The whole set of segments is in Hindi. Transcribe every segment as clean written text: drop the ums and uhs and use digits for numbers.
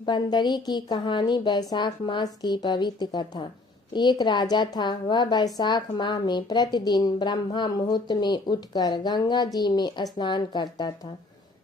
बंदरी की कहानी। बैसाख मास की पवित्र कथा। एक राजा था। वह बैसाख माह में प्रतिदिन ब्रह्मा मुहूर्त में उठकर गंगा जी में स्नान करता था।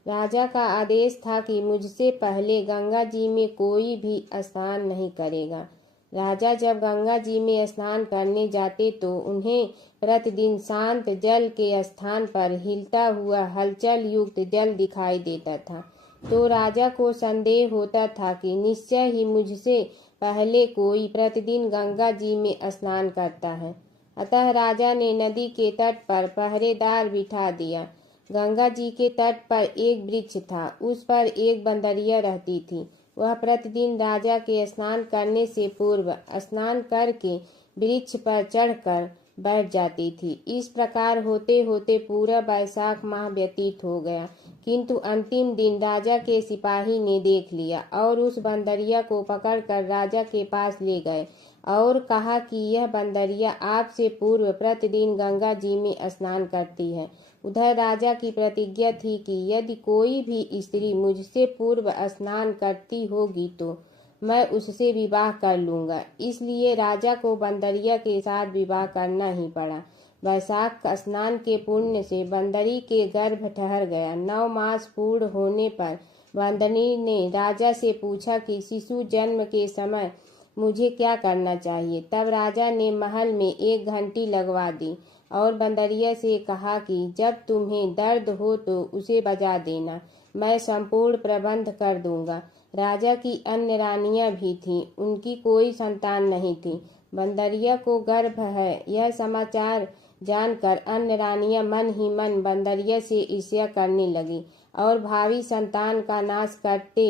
राजा का आदेश था कि मुझसे पहले गंगा जी में कोई भी स्नान नहीं करेगा। राजा जब गंगा जी में स्नान करने जाते तो उन्हें प्रतिदिन शांत जल के स्थान पर हिलता हुआ हलचल युक्त जल दिखाई देता था। तो राजा को संदेह होता था कि निश्चय ही मुझसे पहले कोई प्रतिदिन गंगा जी में स्नान करता है। अतः राजा ने नदी के तट पर पहरेदार बिठा दिया। गंगा जी के तट पर एक वृक्ष था। उस पर एक बंदरिया रहती थी। वह प्रतिदिन राजा के स्नान करने से पूर्व स्नान करके वृक्ष पर चढ़कर बैठ जाती थी। इस प्रकार होते होते पूरा बैसाख माह व्यतीत हो गया, किंतु अंतिम दिन राजा के सिपाही ने देख लिया और उस बंदरिया को पकड़कर राजा के पास ले गए और कहा कि यह बंदरिया आपसे पूर्व प्रतिदिन गंगा जी में स्नान करती है। उधर राजा की प्रतिज्ञा थी कि यदि कोई भी स्त्री मुझसे पूर्व स्नान करती होगी तो मैं उससे विवाह कर लूंगा। इसलिए राजा को बंदरिया के साथ विवाह करना ही पड़ा। बैसाख स्नान के पुण्य से बंदरी के गर्भ ठहर गया। 9 मास पूर्ण होने पर बंदरी ने राजा से पूछा कि शिशु जन्म के समय मुझे क्या करना चाहिए। तब राजा ने महल में एक घंटी लगवा दी और बंदरिया से कहा कि जब तुम्हें दर्द हो तो उसे बजा देना, मैं संपूर्ण प्रबंध कर दूंगा। राजा की अन्य रानियां भी थीं, उनकी कोई संतान नहीं थी। बंदरिया को गर्भ है यह समाचार जानकर अन्य रानियां मन ही मन बंदरिया से ईर्ष्या करने लगी और भावी संतान का नाश करते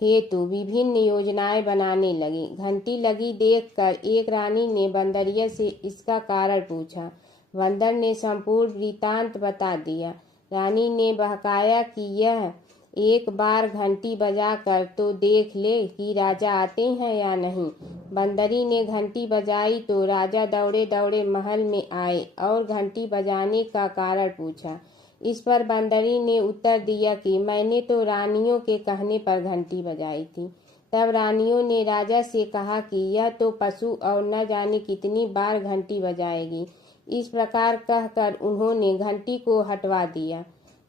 हेतु विभिन्न योजनाएं बनाने लगी। घंटी लगी देखकर एक रानी ने बंदरिया से इसका कारण पूछा। बंदर ने संपूर्ण वृतांत बता दिया। रानी ने बहकाया कि यह एक बार घंटी बजाकर तो देख ले कि राजा आते हैं या नहीं। बंदरी ने घंटी बजाई तो राजा दौड़े दौड़े महल में आए और घंटी बजाने का कारण पूछा। इस पर बंदरी ने उत्तर दिया कि मैंने तो रानियों के कहने पर घंटी बजाई थी। तब रानियों ने राजा से कहा कि यह तो पशु और न जाने कितनी बार घंटी बजाएगी। इस प्रकार कहकर उन्होंने घंटी को हटवा दिया।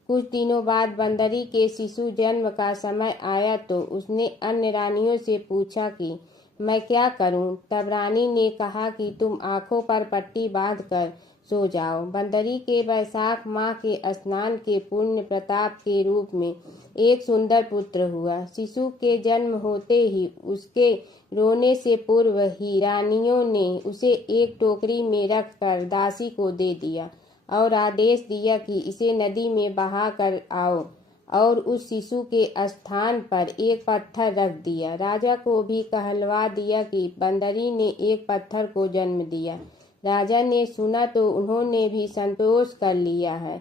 कुछ दिनों बाद बंदरी के शिशु जन्म का समय आया तो उसने अन्य रानियों से पूछा कि मैं क्या करूं। तब रानी ने कहा कि तुम आंखों पर पट्टी बांधकर सो जाओ। बंदरी के बैसाख माह के स्नान के पुण्य प्रताप के रूप में एक सुंदर पुत्र हुआ। शिशु के जन्म होते ही उसके रोने से पूर्व ही रानियों ने उसे एक टोकरी में रखकर दासी को दे दिया और आदेश दिया कि इसे नदी में बहा कर आओ और उस शिशु के स्थान पर एक पत्थर रख दिया। राजा को भी कहलवा दिया कि बंदरी ने एक पत्थर को जन्म दिया। राजा ने सुना तो उन्होंने भी संतोष कर लिया है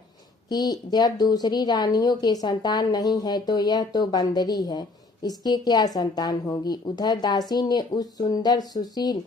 कि जब दूसरी रानियों के संतान नहीं है तो यह तो बंदरी है, इसके क्या संतान होगी। उधर दासी ने उस सुंदर सुशील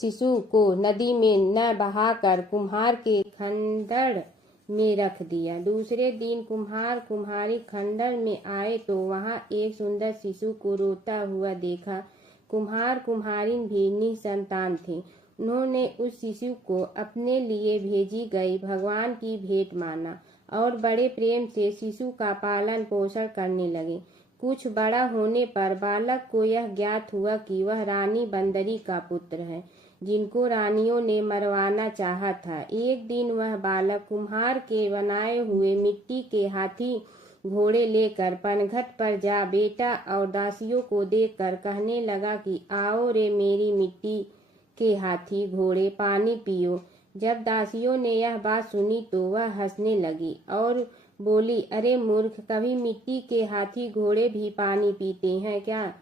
शिशु को नदी में न बहाकर कुम्हार के खंडर में रख दिया। दूसरे दिन कुम्हार कुम्हारी खंडर में आए तो वहां एक सुंदर शिशु को रोता हुआ देखा। कुम्हार कुम्हारिन भी निसंतान थे। उन्होंने उस शिशु को अपने लिए भेजी गई भगवान की भेंट माना और बड़े प्रेम से शिशु का पालन पोषण करने लगे। कुछ बड़ा होने पर बालक को यह ज्ञात हुआ कि वह रानी बंदरी का पुत्र है, जिनको रानियों ने मरवाना चाहा था। एक दिन वह बालक कुम्हार के बनाए हुए मिट्टी के हाथी घोड़े लेकर पनघट पर जा बेटा और दासियों को देखकर कहने लगा कि आओ रे मेरी मिट्टी के हाथी घोड़े, पानी पियो। जब दासियों ने यह बात सुनी तो वह हंसने लगी और बोली, अरे मूर्ख, कभी मिट्टी के हाथी घोड़े भी पानी पीते हैं क्या।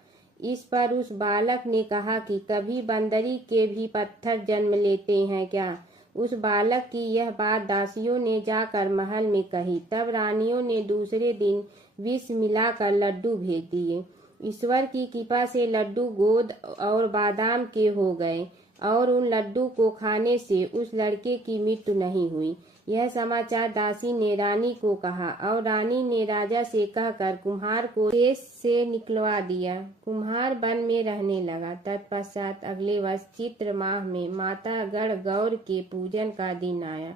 इस पर उस बालक ने कहा कि कभी बंदरी के भी पत्थर जन्म लेते हैं क्या। उस बालक की यह बात दासियों ने जाकर महल में कही। तब रानियों ने दूसरे दिन विष मिलाकर लड्डू भेज दिए। ईश्वर की कृपा से लड्डू गोद और बादाम के हो गए और उन लड्डू को खाने से उस लड़के की मृत्यु नहीं हुई। यह समाचार दासी ने रानी को कहा और रानी ने राजा से कहकर कुम्हार को देश से निकलवा दिया। कुम्हार वन में रहने लगा। तत्पश्चात अगले वर्ष चित्र माह में माता गणगौर के पूजन का दिन आया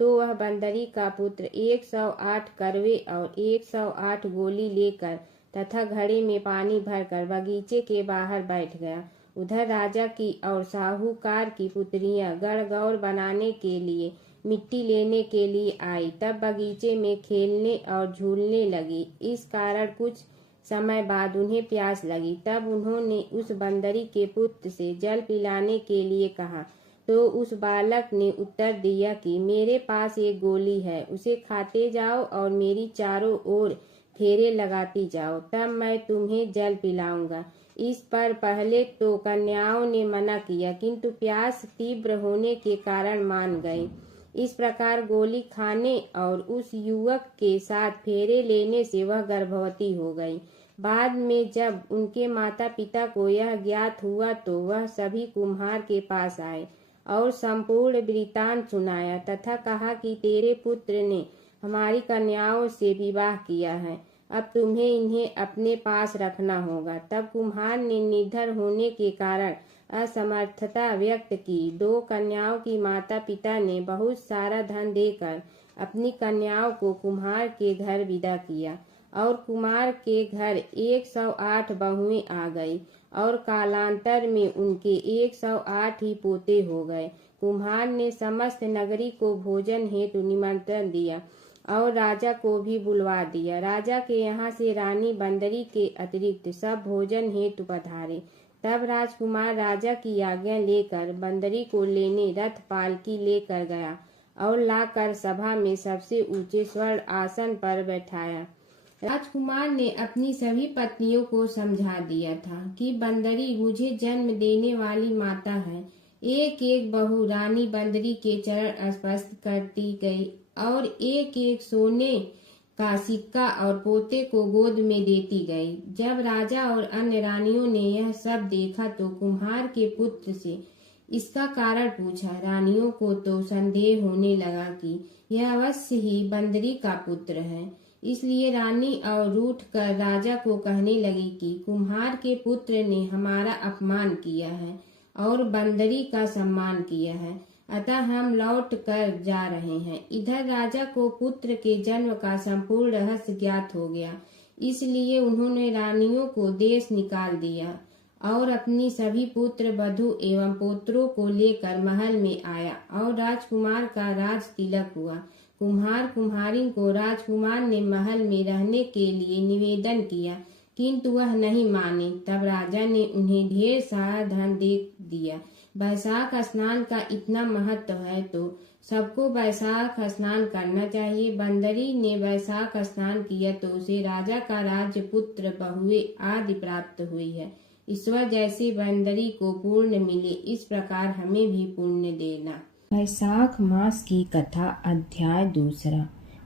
तो वह बंदरी का पुत्र 108 करवे और 108 गोली लेकर तथा घड़े में पानी भरकर बगीचे के बाहर बैठ गया। उधर राजा की और साहूकार की पुत्रियां गणगौर बनाने के लिए मिट्टी लेने के लिए आई। तब बगीचे में खेलने और झूलने लगी। इस कारण कुछ समय बाद उन्हें प्यास लगी। तब उन्होंने उस बंदरी के पुत्र से जल पिलाने के लिए कहा तो उस बालक ने उत्तर दिया कि मेरे पास एक गोली है, उसे खाते जाओ और मेरी चारों ओर फेरे लगाती जाओ, तब मैं तुम्हें जल पिलाऊंगा। इस पर पहले तो कन्याओं ने मना किया, किंतु प्यास तीव्र होने के कारण मान गई। इस प्रकार गोली खाने और उस युवक के साथ फेरे लेने से वह गर्भवती हो गई। बाद में जब उनके माता पिता को यह ज्ञात हुआ तो वह सभी कुम्हार के पास आए और संपूर्ण वृत्तांत सुनाया तथा कहा कि तेरे पुत्र ने हमारी कन्याओं से विवाह किया है, अब तुम्हें इन्हें अपने पास रखना होगा। तब कुम्हार ने निर्धन होने के कारण असमर्थता व्यक्त की। 2 कन्याओं की माता पिता ने बहुत सारा धन देकर अपनी कन्याओं को कुम्हार के घर विदा किया और कुम्हार के घर 108 बहुएं आ गई और कालांतर में उनके 108 ही पोते हो गए। कुम्हार ने समस्त नगरी को भोजन हेतु निमंत्रण दिया और राजा को भी बुलवा दिया। राजा के यहाँ से रानी बंदरी के अतिरिक्त सब भोजन हेतु पधारे। तब राजकुमार राजा की आज्ञा लेकर बंदरी को लेने रथ पालकी लेकर गया और लाकर सभा में सबसे ऊंचे स्वर्ण आसन पर बैठाया। राजकुमार ने अपनी सभी पत्नियों को समझा दिया था कि बंदरी मुझे जन्म देने वाली माता है। एक एक बहू रानी बंदरी के चरण स्पर्श करती गई और एक एक सोने का सिक्का और पोते को गोद में देती गई। जब राजा और अन्य रानियों ने यह सब देखा तो कुम्हार के पुत्र से इसका कारण पूछा। रानियों को तो संदेह होने लगा कि यह अवश्य ही बंदरी का पुत्र है। इसलिए रानी और रूठ कर राजा को कहने लगी कि कुम्हार के पुत्र ने हमारा अपमान किया है और बंदरी का सम्मान किया है, अतः हम लौट कर जा रहे हैं। इधर राजा को पुत्र के जन्म का संपूर्ण रहस्य ज्ञात हो गया, इसलिए उन्होंने रानियों को देश निकाल दिया और अपनी सभी पुत्र वधू एवं पुत्रों को लेकर महल में आया और राजकुमार का राज तिलक हुआ। कुम्हार कुम्हारिन को राजकुमार ने महल में रहने के लिए निवेदन किया, किंतु वह नहीं माने। तब राजा ने उन्हें ढेर सारा धन दे दिया। वैशाख स्नान का इतना महत्व है तो सबको वैशाख स्नान करना चाहिए। बंदरी ने वैशाख स्नान किया तो उसे राजा का राज्य, पुत्र, बहुएं आदि प्राप्त हुई है। ईश्वर जैसे बंदरी को पुण्य मिले, इस प्रकार हमें भी पुण्य देना। वैशाख मास की कथा, अध्याय 2।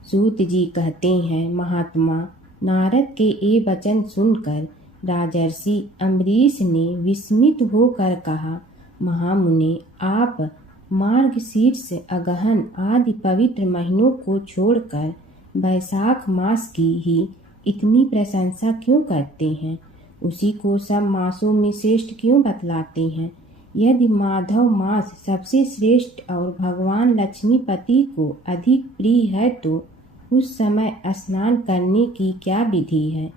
सूत जी कहते हैं, महात्मा नारद के ये वचन सुनकर राजर्षि अम्बरीश ने विस्मित होकर कहा, महामुने, आप मार्गशीर्ष, अगहन आदि पवित्र महीनों को छोड़कर वैशाख मास की ही इतनी प्रशंसा क्यों करते हैं? उसी को सब मासों में श्रेष्ठ क्यों बतलाते हैं? यदि माधव मास सबसे श्रेष्ठ और भगवान लक्ष्मीपति को अधिक प्रिय है तो उस समय स्नान करने की क्या विधि है?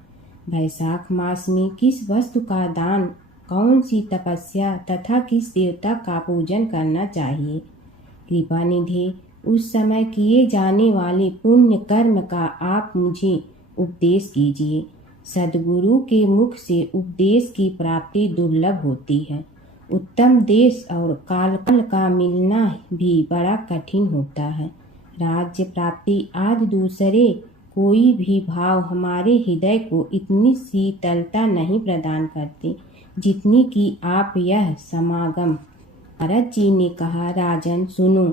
वैशाख मास में किस वस्तु का दान, कौन सी तपस्या तथा किस देवता का पूजन करना चाहिए? कृपा निधि, उस समय किए जाने वाले पुण्य कर्म का आप मुझे उपदेश कीजिए। सद्गुरु के मुख से उपदेश की प्राप्ति दुर्लभ होती है। उत्तम देश और काल का मिलना भी बड़ा कठिन होता है। राज्य प्राप्ति आदि दूसरे कोई भी भाव हमारे हृदय को इतनी शीतलता नहीं प्रदान करते जितनी कि आप यह समागम। नारद जी ने कहा, राजन सुनो,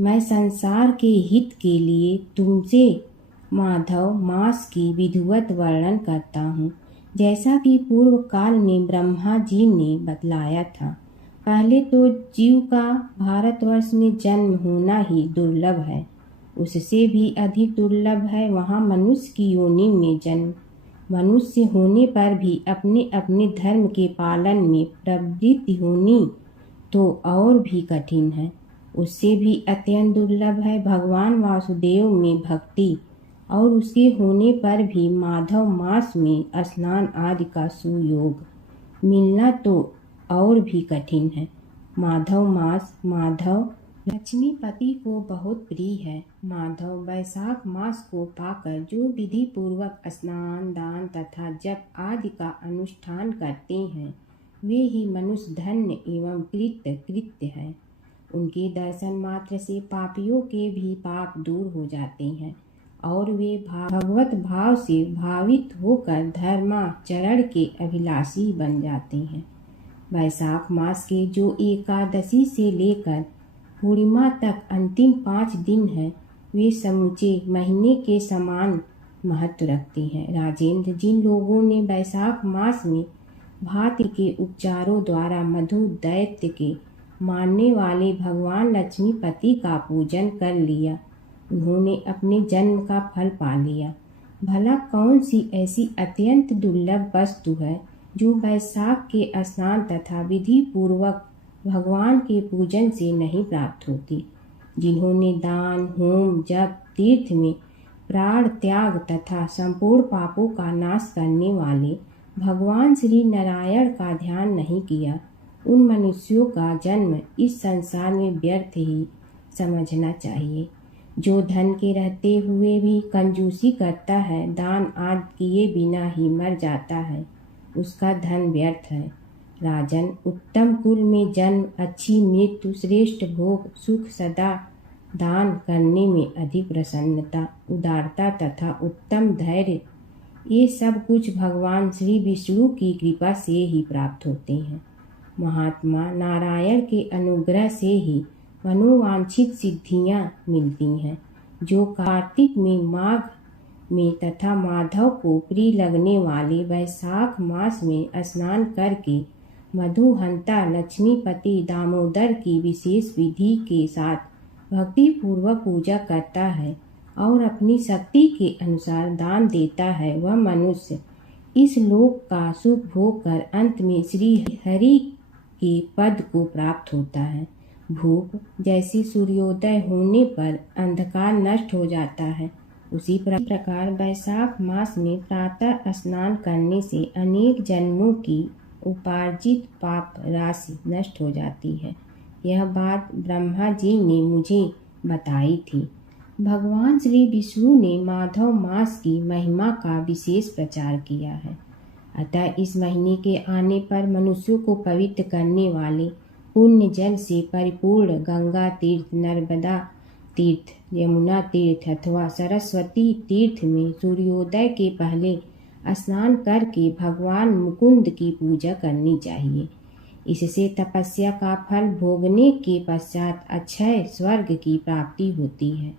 मैं संसार के हित के लिए तुमसे माधव मास की विधिवत वर्णन करता हूँ, जैसा कि पूर्व काल में ब्रह्मा जी ने बतलाया था। पहले तो जीव का भारतवर्ष में जन्म होना ही दुर्लभ है उससे भी अधिक दुर्लभ है वहाँ मनुष्य की योनि में जन्म। मनुष्य होने पर भी अपने अपने धर्म के पालन में प्रवृत्त होनी तो और भी कठिन है। उससे भी अत्यंत दुर्लभ है भगवान वासुदेव में भक्ति, और उसके होने पर भी माधव मास में स्नान आदि का सुयोग मिलना तो और भी कठिन है। माधव मास माधव लक्ष्मीपति को बहुत प्रिय है। माधव वैशाख मास को पाकर जो विधि पूर्वक स्नान दान तथा जप आदि का अनुष्ठान करते हैं वे ही मनुष्य धन्य एवं कृत्य है। उनके दर्शन मात्र से पापियों के भी पाप दूर हो जाते हैं और वे भगवत भाव से भावित होकर धर्माचरण के अभिलाषी बन जाते हैं। वैशाख मास के जो एकादशी से लेकर पूर्णिमा तक अंतिम 5 दिन है वे समूचे महीने के समान महत्व रखते हैं। राजेंद्र, जिन लोगों ने वैशाख मास में भांति के उपचारों द्वारा मधु दैत्य के मानने वाले भगवान लक्ष्मीपति का पूजन कर लिया उन्होंने अपने जन्म का फल पा लिया। भला कौन सी ऐसी अत्यंत दुर्लभ वस्तु है जो वैशाख के स्नान तथा विधि पूर्वक भगवान के पूजन से नहीं प्राप्त होती। जिन्होंने दान होम जप तीर्थ में प्राण त्याग तथा संपूर्ण पापों का नाश करने वाले भगवान श्री नारायण का ध्यान नहीं किया उन मनुष्यों का जन्म इस संसार में व्यर्थ ही समझना चाहिए। जो धन के रहते हुए भी कंजूसी करता है, दान आदि किए बिना ही मर जाता है, उसका धन व्यर्थ है। राजन, उत्तम कुल में जन्म, अच्छी मृत्यु, श्रेष्ठ भोग, सुख, सदा दान करने में अधिक प्रसन्नता, उदारता तथा उत्तम धैर्य, ये सब कुछ भगवान श्री विष्णु की कृपा से ही प्राप्त होते हैं। महात्मा नारायण के अनुग्रह से ही मनोवांछित सिद्धियां मिलती हैं। जो कार्तिक में, माघ में तथा माधव को प्रिय लगने वाले वैशाख मास में स्नान करके मधुहंता लक्ष्मीपति दामोदर की विशेष विधि के साथ भक्ति पूर्वक पूजा करता है और अपनी शक्ति के अनुसार दान देता है, वह मनुष्य इस लोक का सुख भोग कर अंत में श्री हरि के पद को प्राप्त होता है। भूप जैसे सूर्योदय होने पर अंधकार नष्ट हो जाता है, उसी प्रकार वैशाख मास में प्रातः स्नान करने से अनेक जन्मों की उपार्जित पाप राशि नष्ट हो जाती है। यह बात ब्रह्मा जी ने मुझे बताई थी। भगवान श्री विष्णु ने माधव मास की महिमा का विशेष प्रचार किया है। अतः इस महीने के आने पर मनुष्यों को पवित्र करने वाले पुण्य जल से परिपूर्ण गंगा तीर्थ, नर्मदा तीर्थ, यमुना तीर्थ अथवा सरस्वती तीर्थ में सूर्योदय के पहले स्नान करके भगवान मुकुंद की पूजा करनी चाहिए। इससे तपस्या का फल भोगने के पश्चात अक्षय स्वर्ग की प्राप्ति होती है।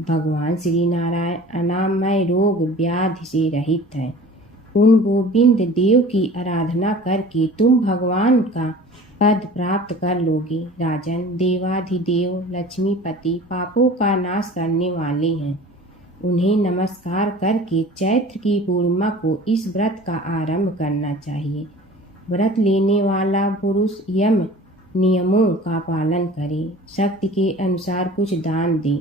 भगवान श्री नारायण अनामय रोग व्याधि से रहित है। उन गोविंद देव की आराधना करके तुम भगवान का पद प्राप्त कर लोगे। राजन, देवाधिदेव लक्ष्मीपति पापों का नाश करने वाले हैं। उन्हें नमस्कार करके चैत्र की पूर्णिमा को इस व्रत का आरंभ करना चाहिए। व्रत लेने वाला पुरुष यम नियमों का पालन करे, शक्ति के अनुसार कुछ दान दे,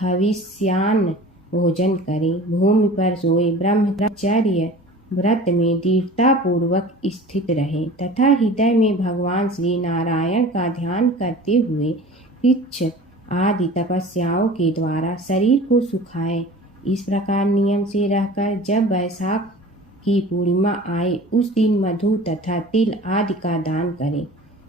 हविष्यान्न भोजन करे, भूमि पर सोए, ब्रह्मचर्य व्रत में दृढ़ता पूर्वक स्थित रहे तथा हृदय में भगवान श्री नारायण का ध्यान करते हुए कृच्छ आदि तपस्याओं के द्वारा शरीर को सुखाए। इस प्रकार नियम से रहकर जब वैशाख की पूर्णिमा आए उस दिन मधु तथा तिल आदि का दान करें।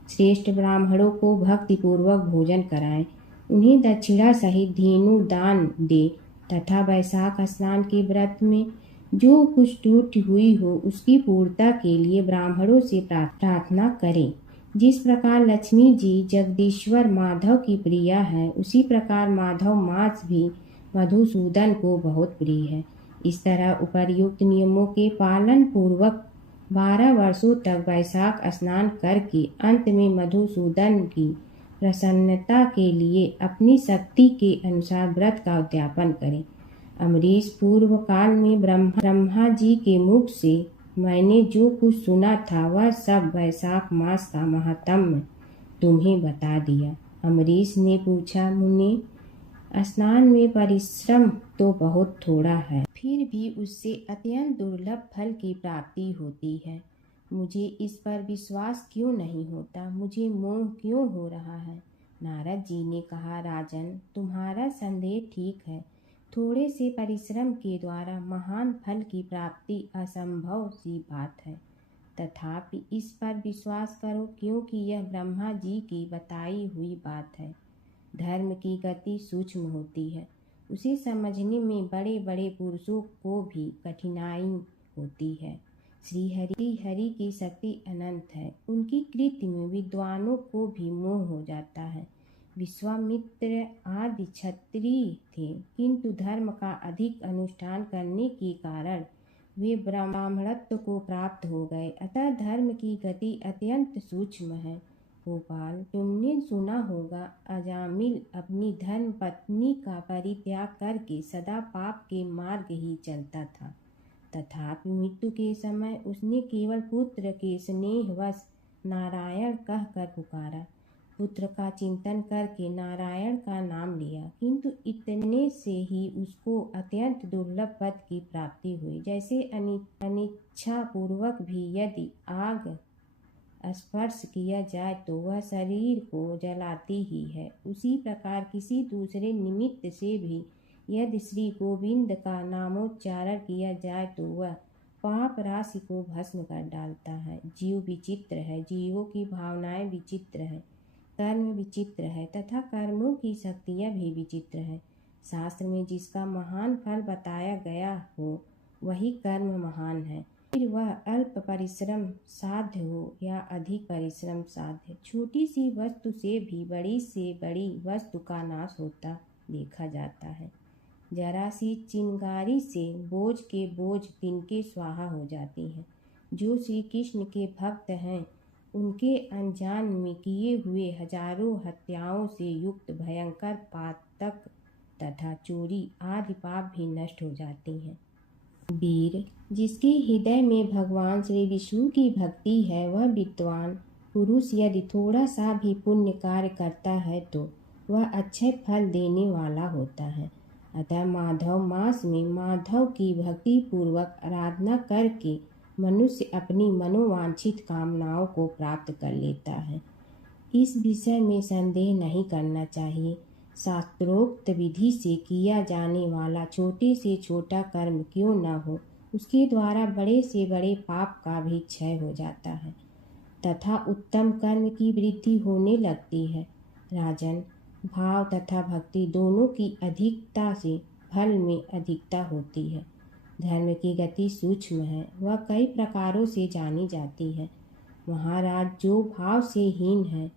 श्रेष्ठ ब्राह्मणों को भक्ति पूर्वक भोजन कराएं, उन्हें दक्षिणा सहित धेनु दान दे तथा वैशाख स्नान के व्रत में जो कुछ त्रुटि हुई हो उसकी पूर्णता के लिए ब्राह्मणों से प्रार्थना करें। जिस प्रकार लक्ष्मी जी जगदीश्वर माधव की प्रिया है, उसी प्रकार माधव मास भी मधुसूदन को बहुत प्रिय है। इस तरह उपर्युक्त नियमों के पालन पूर्वक 12 वर्षों तक वैशाख स्नान करके अंत में मधुसूदन की प्रसन्नता के लिए अपनी शक्ति के अनुसार व्रत का उद्यापन करें। अम्बरीश, पूर्व काल में ब्रह्मा जी के मुख से मैंने जो कुछ सुना था वह सब वैशाख मास का महात्म्य तुम्हें बता दिया। अम्बरीश ने पूछा, मुनि, स्नान में परिश्रम तो बहुत थोड़ा है, फिर भी उससे अत्यंत दुर्लभ फल की प्राप्ति होती है। मुझे इस पर विश्वास क्यों नहीं होता? मुझे मोह क्यों हो रहा है? नारद जी ने कहा, राजन, तुम्हारा संदेह ठीक है। थोड़े से परिश्रम के द्वारा महान फल की प्राप्ति असंभव सी बात है। तथापि इस पर विश्वास करो, क्योंकि यह ब्रह्मा जी की बताई हुई बात है। धर्म की गति सूक्ष्म होती है, उसे समझने में बड़े बड़े पुरुषों को भी कठिनाई होती है। श्री हरि की शक्ति अनंत है, उनकी कृति में विद्वानों को भी मोह हो जाता है। विश्वामित्र आदि क्षत्रिय थे, किंतु धर्म का अधिक अनुष्ठान करने के कारण वे ब्राह्मणत्व को प्राप्त हो गए। अतः धर्म की गति अत्यंत सूक्ष्म है। गोपाल, तुमने सुना होगा, अजामिल अपनी धर्म पत्नी का परित्याग करके सदा पाप के मार्ग ही चलता था। तथापि मृत्यु के समय उसने केवल पुत्र के स्नेहवश नारायण कहकर पुकारा। पुत्र का चिंतन करके नारायण का नाम लिया, किंतु इतने से ही उसको अत्यंत दुर्लभ पद की प्राप्ति हुई। जैसे अनिच्छा पूर्वक भी यदि आग स्पर्श किया जाए तो वह शरीर को जलाती ही है, उसी प्रकार किसी दूसरे निमित्त से भी यदि श्री गोविंद का नामोच्चारण किया जाए तो वह पाप राशि को भस्म कर डालता है। जीव विचित्र है, जीवों की भावनाएं विचित्र है, कर्म विचित्र है तथा कर्मों की शक्तियाँ भी विचित्र है। शास्त्र में जिसका महान फल बताया गया हो वही कर्म महान है, फिर वह अल्प परिश्रम साध्य हो या अधिक परिश्रम साध्य। छोटी सी वस्तु से भी बड़ी से बड़ी वस्तु का नाश होता देखा जाता है। जरा सी चिंगारी से बोझ के बोझ तिनके स्वाहा हो जाती हैं। जो श्री कृष्ण के भक्त हैं उनके अनजान में किए हुए हजारों हत्याओं से युक्त भयंकर पातक तथा चोरी आदि पाप भी नष्ट हो जाती हैं। वीर, जिसके हृदय में भगवान श्री विष्णु की भक्ति है वह विद्वान पुरुष यदि थोड़ा सा भी पुण्य कार्य करता है तो वह अच्छे फल देने वाला होता है। अतः माधव मास में माधव की भक्ति पूर्वक आराधना करके मनुष्य अपनी मनोवांछित कामनाओं को प्राप्त कर लेता है। इस विषय में संदेह नहीं करना चाहिए। शास्त्रोक्त विधि से किया जाने वाला छोटे से छोटा कर्म क्यों न हो, उसके द्वारा बड़े से बड़े पाप का भी क्षय हो जाता है तथा उत्तम कर्म की वृद्धि होने लगती है। राजन, भाव तथा भक्ति दोनों की अधिकता से फल में अधिकता होती है। धर्म की गति सूक्ष्म है, वह कई प्रकारों से जानी जाती है। महाराज, जो भाव से हीन है,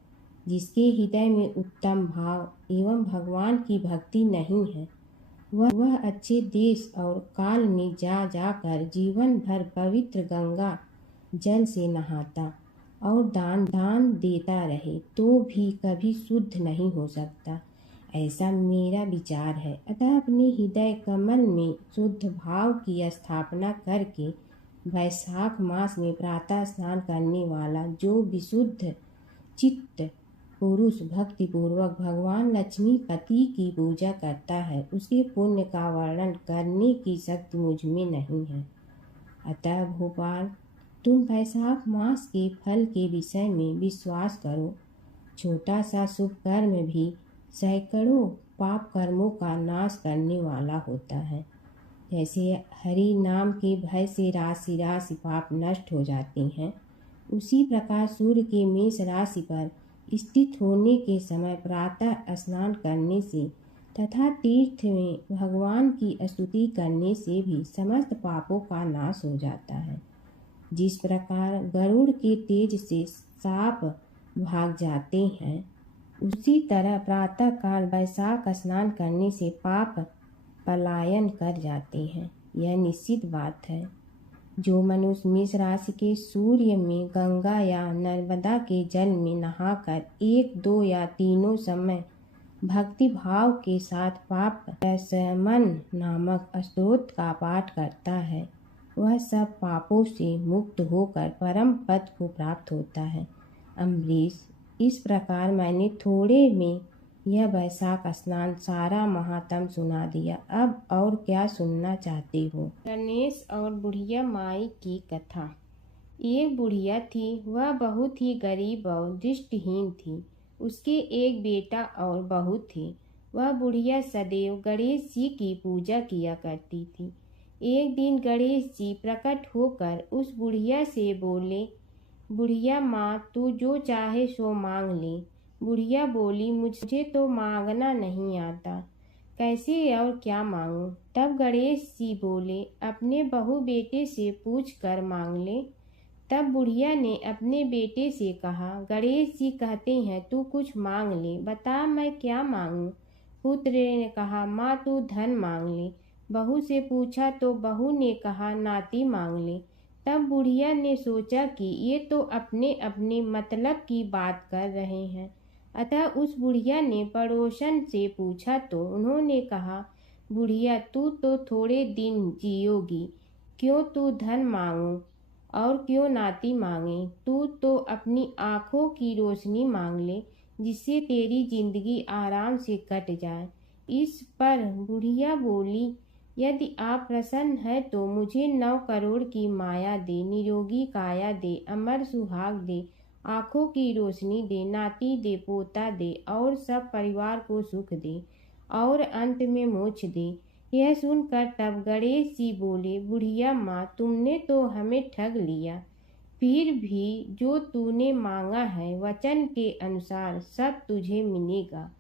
जिसके हृदय में उत्तम भाव एवं भगवान की भक्ति नहीं है, वह अच्छे देश और काल में जाकर जीवन भर पवित्र गंगा जल से नहाता और दान देता रहे तो भी कभी शुद्ध नहीं हो सकता, ऐसा मेरा विचार है। अतः अपने हृदय कमल में शुद्ध भाव की स्थापना करके वैशाख मास में प्रातः स्नान करने वाला जो विशुद्ध चित्त पुरुष भक्ति पूर्वक भगवान लक्ष्मीपति की पूजा करता है, उसके पुण्य का वर्णन करने की शक्ति मुझ में नहीं है। अतः भोपाल, तुम वैशाख मास के फल के विषय में विश्वास करो। छोटा सा शुभ कर्म भी सैकड़ों पाप कर्मों का नाश करने वाला होता है। जैसे हरि नाम के भय से राशि राशि पाप नष्ट हो जाते हैं, उसी प्रकार सूर्य के मेष राशि पर स्थित होने के समय प्रातः स्नान करने से तथा तीर्थ में भगवान की स्तुति करने से भी समस्त पापों का नाश हो जाता है। जिस प्रकार गरुड़ के तेज से सांप भाग जाते हैं, उसी तरह प्रातः काल वैशाख स्नान करने से पाप पलायन कर जाते हैं। यह निश्चित बात है। जो मनुष्य मेष राशि के सूर्य में, गंगा या नर्मदा के जल में नहाकर 1, 2 या तीनों समय भक्ति भाव के साथ पाप प्रशमन नामक स्तोत्र का पाठ करता है, वह सब पापों से मुक्त होकर परम पद को प्राप्त होता है। अम्बरीश, इस प्रकार मैंने थोड़े में यह वैशाख स्नान सारा महात्म सुना दिया। अब और क्या सुनना चाहते हो? गणेश और बुढ़िया माई की कथा। एक बुढ़िया थी, वह बहुत ही गरीब और दृष्टिहीन थी। उसके एक बेटा और बहू थे। वह बुढ़िया सदैव गणेश जी की पूजा किया करती थी। एक दिन गणेश जी प्रकट होकर उस बुढ़िया से बोले, बुढ़िया माँ, तू जो चाहे सो मांग ले। बुढ़िया बोली, मुझे तो मांगना नहीं आता, कैसे और क्या मांगूं? तब गणेश जी बोले, अपने बहू बेटे से पूछ कर मांग ले। तब बुढ़िया ने अपने बेटे से कहा, गणेश जी कहते हैं तू कुछ मांग ले, बता मैं क्या मांगूं? पुत्र ने कहा, माँ तू धन मांग ले। बहू से पूछा तो बहू ने कहा, नाती मांग ले। तब बुढ़िया ने सोचा कि ये तो अपने अपने मतलब की बात कर रहे हैं, अतः उस बुढ़िया ने पड़ोसन से पूछा तो उन्होंने कहा, बुढ़िया तू तो थोड़े दिन जियोगी, क्यों तू धन मांगो और क्यों नाती मांगे? तू तो अपनी आँखों की रोशनी मांग ले, जिससे तेरी जिंदगी आराम से कट जाए। इस पर बुढ़िया बोली, यदि आप प्रसन्न है तो मुझे 9 करोड़ की माया दे, निरोगी काया दे, अमर सुहाग दे, आँखों की रोशनी दे, नाती दे, पोता दे और सब परिवार को सुख दे और अंत में मोक्ष दे। यह सुनकर तब गणेश जी बोले, बुढ़िया माँ, तुमने तो हमें ठग लिया, फिर भी जो तूने मांगा है वचन के अनुसार सब तुझे मिलेगा।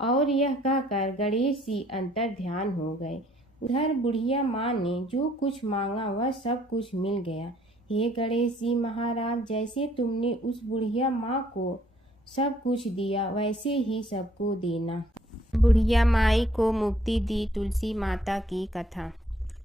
और यह कहकर गणेश जी अंतर ध्यान हो गए। उधर बुढ़िया माँ ने जो कुछ मांगा वह सब कुछ मिल गया। हे गणेश जी महाराज, जैसे तुमने उस बुढ़िया माँ को सब कुछ दिया वैसे ही सबको देना। बुढ़िया माई को मुक्ति दी तुलसी माता की कथा।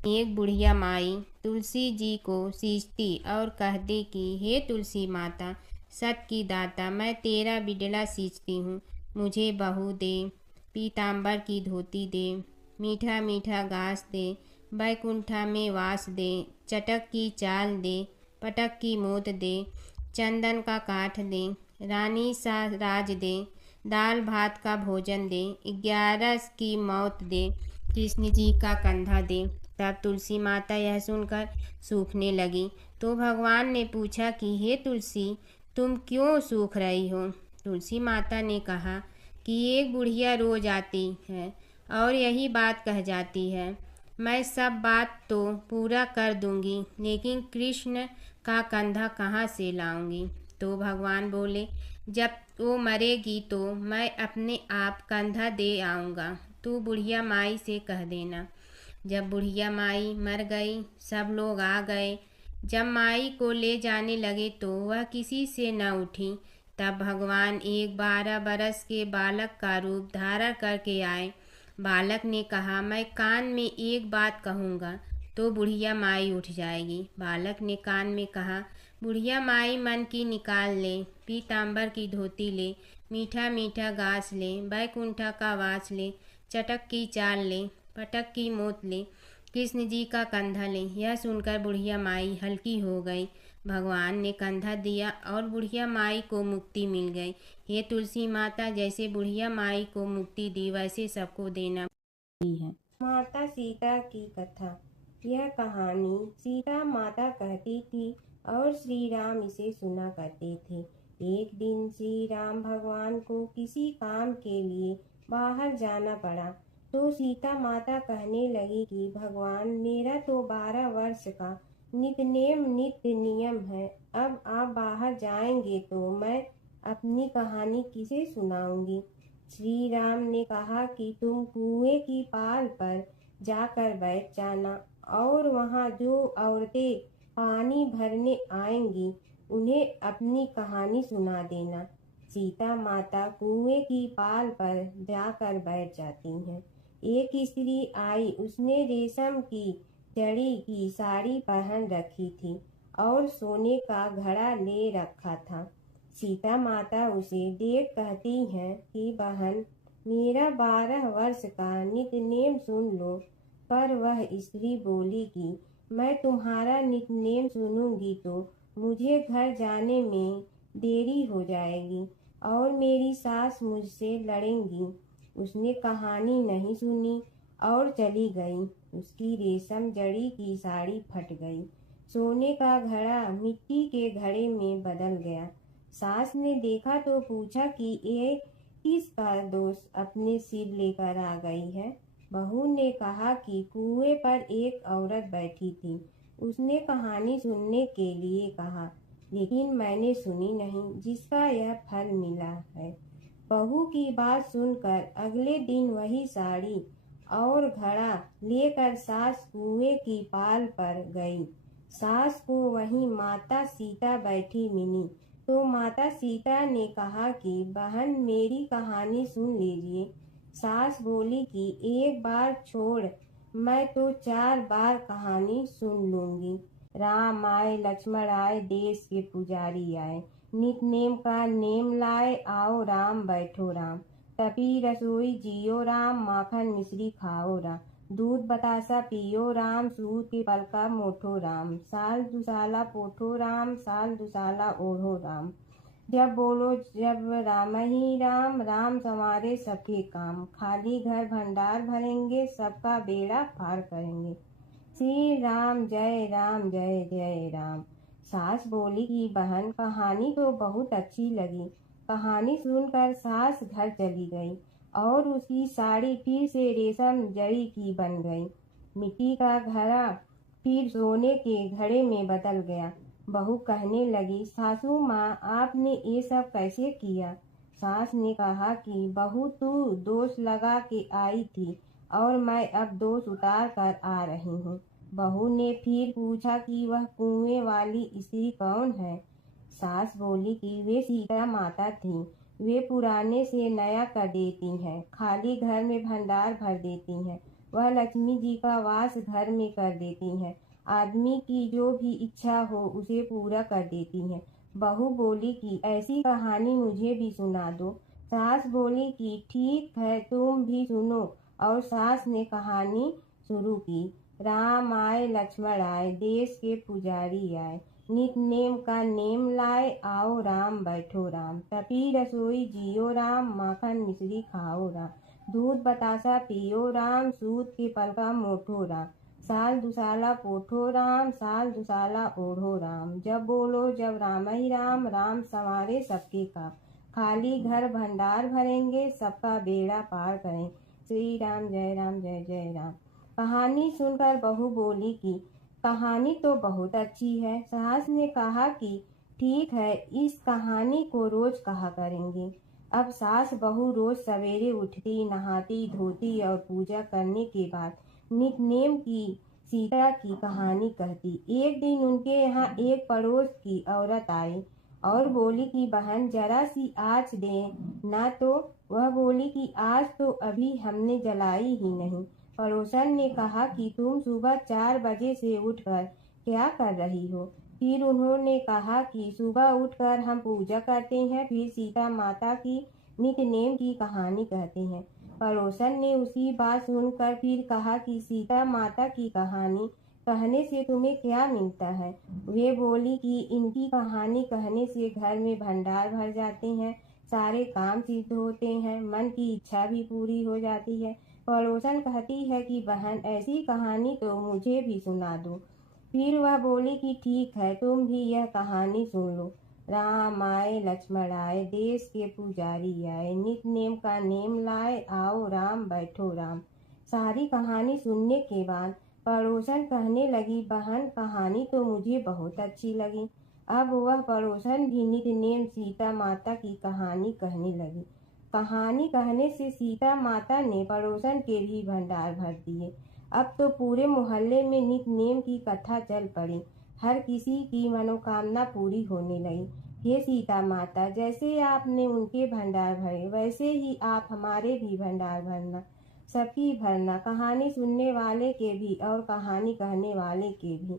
एक बुढ़िया माई तुलसी जी को सींचती और कहती कि हे तुलसी माता, सत की दाता, मैं तेरा बिडला सींचती हूँ, मुझे बहू दे, पीताम्बर की धोती दे, मीठा मीठा घास दे, बैकुंठा में वास दे, चटक की चाल दे, पटक की मोत दे, चंदन का काठ दे, रानी सा राज दे, दाल भात का भोजन दे, 11 की मौत दे, कृष्ण जी का कंधा दे। तब तुलसी माता यह सुनकर सूखने लगी तो भगवान ने पूछा कि हे तुलसी, तुम क्यों सूख रही हो? तुलसी माता ने कहा कि एक बुढ़िया रोज आती है और यही बात कह जाती है, मैं सब बात तो पूरा कर दूंगी, लेकिन कृष्ण का कंधा कहाँ से लाऊंगी? तो भगवान बोले, जब वो मरेगी तो मैं अपने आप कंधा दे आऊँगा, तू बुढ़िया माई से कह देना। जब बुढ़िया माई मर गई, सब लोग आ गए। जब माई को ले जाने लगे तो वह किसी से न उठी। तब भगवान एक 12 बरस के बालक का रूप धारण करके आए। बालक ने कहा, मैं कान में एक बात कहूँगा तो बुढ़िया माई उठ जाएगी। बालक ने कान में कहा, बुढ़िया माई मन की निकाल ले, पीताम्बर की धोती ले, मीठा मीठा घास ले, बैकुंठा का वास ले, चटक की चाल ले, पटक की मोत ले, कृष्ण जी का कंधा ले। यह सुनकर बुढ़िया माई हल्की हो गई। भगवान ने कंधा दिया और बुढ़िया माई को मुक्ति मिल गई। हे तुलसी माता, जैसे बुढ़िया माई को मुक्ति दी वैसे सबको देना है। माता सीता की कथा। यह कहानी सीता माता कहती थी और श्री राम इसे सुना करते थे। एक दिन श्री राम भगवान को किसी काम के लिए बाहर जाना पड़ा तो सीता माता कहने लगी कि भगवान, मेरा तो 12 वर्ष का नित्य नियम है, अब आप बाहर जाएंगे तो मैं अपनी कहानी किसे सुनाऊंगी? श्री राम ने कहा कि तुम कुएं की पाल पर जाकर बैठ जाना और वहाँ जो औरतें पानी भरने आएंगी उन्हें अपनी कहानी सुना देना। सीता माता कुएं की पाल पर जाकर बैठ जाती हैं। एक स्त्री आई, उसने रेशम की जड़ी की साड़ी पहन रखी थी और सोने का घड़ा ले रखा था। सीता माता उसे देख कहती हैं कि बहन, मेरा 12 वर्ष का नितनेम सुन लो। पर वह स्त्री बोली कि मैं तुम्हारा नितनेम सुनूंगी तो मुझे घर जाने में देरी हो जाएगी और मेरी सास मुझसे लड़ेंगी। उसने कहानी नहीं सुनी और चली गई। उसकी रेशम जड़ी की साड़ी फट गई। सोने का घड़ा मिट्टी के घड़े में बदल गया। सास ने देखा तो पूछा कि ये किसका दोष अपने सिर लेकर आ गई है। बहू ने कहा कि कुएं पर एक औरत बैठी थी। उसने कहानी सुनने के लिए कहा, लेकिन मैंने सुनी नहीं, जिसका यह फल मिला है। बहू की बात सुनकर अगले दिन वही साड़ी और घड़ा लेकर सास कुएं की पाल पर गई। सास को वहीं माता सीता बैठी मिली तो माता सीता ने कहा कि बहन, मेरी कहानी सुन लीजिए। सास बोली कि एक बार छोड़, मैं तो 4 बार कहानी सुन लूंगी। राम आए लक्ष्मण आए, देश के पुजारी आए, नित नेम का नेम लाए, आओ राम बैठो राम। तपी रसोई जियो राम, माखन मिश्री खाओ राम। दूध बतासा पियो राम, सूत के पलका मोठो राम। साल दुसाला पोठो राम, साल दुसाला ओढ़ो राम। जब बोलो जब राम ही राम, राम संवारे सबके काम। खाली घर भंडार भरेंगे, सबका बेड़ा पार करेंगे। श्री राम जय राम जय जय राम। सास बोली कि बहन, कहानी तो बहुत अच्छी लगी। कहानी सुनकर सास घर चली गई और उसकी साड़ी फिर से रेशम जड़ी की बन गई। मिट्टी का घड़ा फिर सोने के घड़े में बदल गया। बहू कहने लगी, सासू माँ, आपने ये सब कैसे किया? सास ने कहा कि बहू, तू दोष लगा के आई थी और मैं अब दोष उतार कर आ रही हूँ। बहू ने फिर पूछा कि वह कुएं वाली स्त्री कौन है? सास बोली कि वे सीता माता थी। वे पुराने से नया कर देती हैं, खाली घर में भंडार भर देती हैं। वह लक्ष्मी जी का वास घर में कर देती हैं। आदमी की जो भी इच्छा हो उसे पूरा कर देती हैं। बहू बोली कि ऐसी कहानी मुझे भी सुना दो। सास बोली कि ठीक है, तुम भी सुनो। और सास ने कहानी शुरू की। राम आए लक्ष्मण आए, देश के पुजारी आए, नित नेम का नेम लाए, आओ राम बैठो राम। तपी रसोई जियो राम, माखन मिश्री खाओ राम। दूध बतासा पियो राम, सूत के पलका मोठो राम। साल दुसाला पोठो राम, साल दुसाला ओढ़ो राम। जब बोलो जब राम ही राम, राम संवारे सबके काम। खाली घर भंडार भरेंगे, सबका बेड़ा पार करें। श्री राम जय जय राम। कहानी सुनकर बहू बोली कि कहानी तो बहुत अच्छी है। सास ने कहा कि ठीक है, इस कहानी को रोज कहा करेंगे। अब सास बहू रोज सवेरे उठती, नहाती धोती और पूजा करने के बाद नित नेम की सीता की कहानी कहती। एक दिन उनके यहाँ एक पड़ोस की औरत आई और बोली कि बहन, जरा सी आँच दे ना। तो वह बोली कि आज तो अभी हमने जलाई ही नहीं। पड़ोसन ने कहा कि तुम सुबह 4 बजे से उठकर क्या कर रही हो? फिर उन्होंने कहा कि सुबह उठकर हम पूजा करते हैं, फिर सीता माता की नित नेम की कहानी कहते हैं। पड़ोसन ने उसकी बात सुनकर फिर कहा कि सीता माता की कहानी कहने से तुम्हें क्या मिलता है? वे बोली कि इनकी कहानी कहने से घर में भंडार भर जाते हैं, सारे काम सिद्ध होते हैं, मन की इच्छा भी पूरी हो जाती है। पड़ोसन कहती है कि बहन, ऐसी कहानी तो मुझे भी सुना दो। फिर वह बोली कि ठीक है, तुम भी यह कहानी सुन लो। राम आए लक्ष्मण आए, देश के पुजारी आए, नित नेम का नेम लाए, आओ राम बैठो राम। सारी कहानी सुनने के बाद पड़ोसन कहने लगी, बहन, कहानी तो मुझे बहुत अच्छी लगी। अब वह पड़ोसन भी नित नेम सीता माता की कहानी कहने लगी। कहानी कहने से सीता माता ने पड़ोसन के भी भंडार भर दिए। अब तो पूरे मोहल्ले में नित नेम की कथा चल पड़ी। हर किसी की मनोकामना पूरी होने लगी। हे सीता माता, जैसे आपने उनके भंडार भरे, वैसे ही आप हमारे भी भंडार भरना। सबकी भरना, कहानी सुनने वाले के भी और कहानी कहने वाले के भी।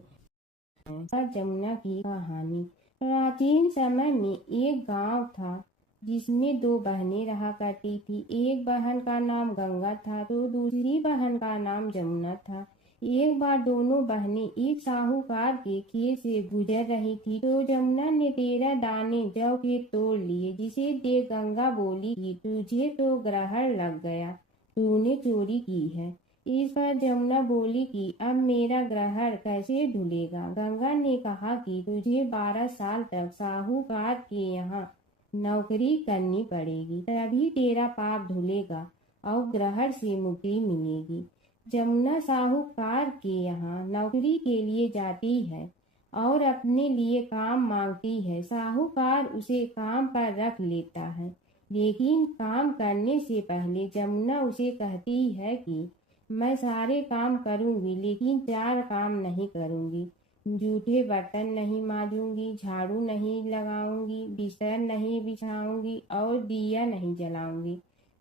और जमुना की कहानी। प्राचीन समय में एक गांव था जिसमें दो बहनें रहा करती थी। एक बहन का नाम गंगा था तो दूसरी बहन का नाम जमुना था। एक बार दोनों बहनें एक साहूकार के खेत से गुजर रही थी तो जमुना ने 13 दाने जौ के तोड़ लिए, जिसे देख गंगा बोली कि तुझे तो ग्रहण लग गया, तूने चोरी की है। इस पर जमुना बोली कि अब मेरा ग्रहण कैसे धुलेगा। गंगा ने कहा कि तुझे 12 साल तक साहूकार के यहाँ नौकरी करनी पड़ेगी, तभी तेरा पाप धुलेगा और ग्रहण से मुक्ति मिलेगी। जमुना साहूकार के यहाँ नौकरी के लिए जाती है और अपने लिए काम मांगती है। साहूकार उसे काम पर रख लेता है, लेकिन काम करने से पहले जमुना उसे कहती है कि मैं सारे काम करूंगी लेकिन 4 काम नहीं करूंगी। जूठे बर्तन नहीं मांजूंगी, झाड़ू नहीं लगाऊंगी, बिस्तर नहीं बिछाऊंगी और दिया नहीं जलाऊंगी।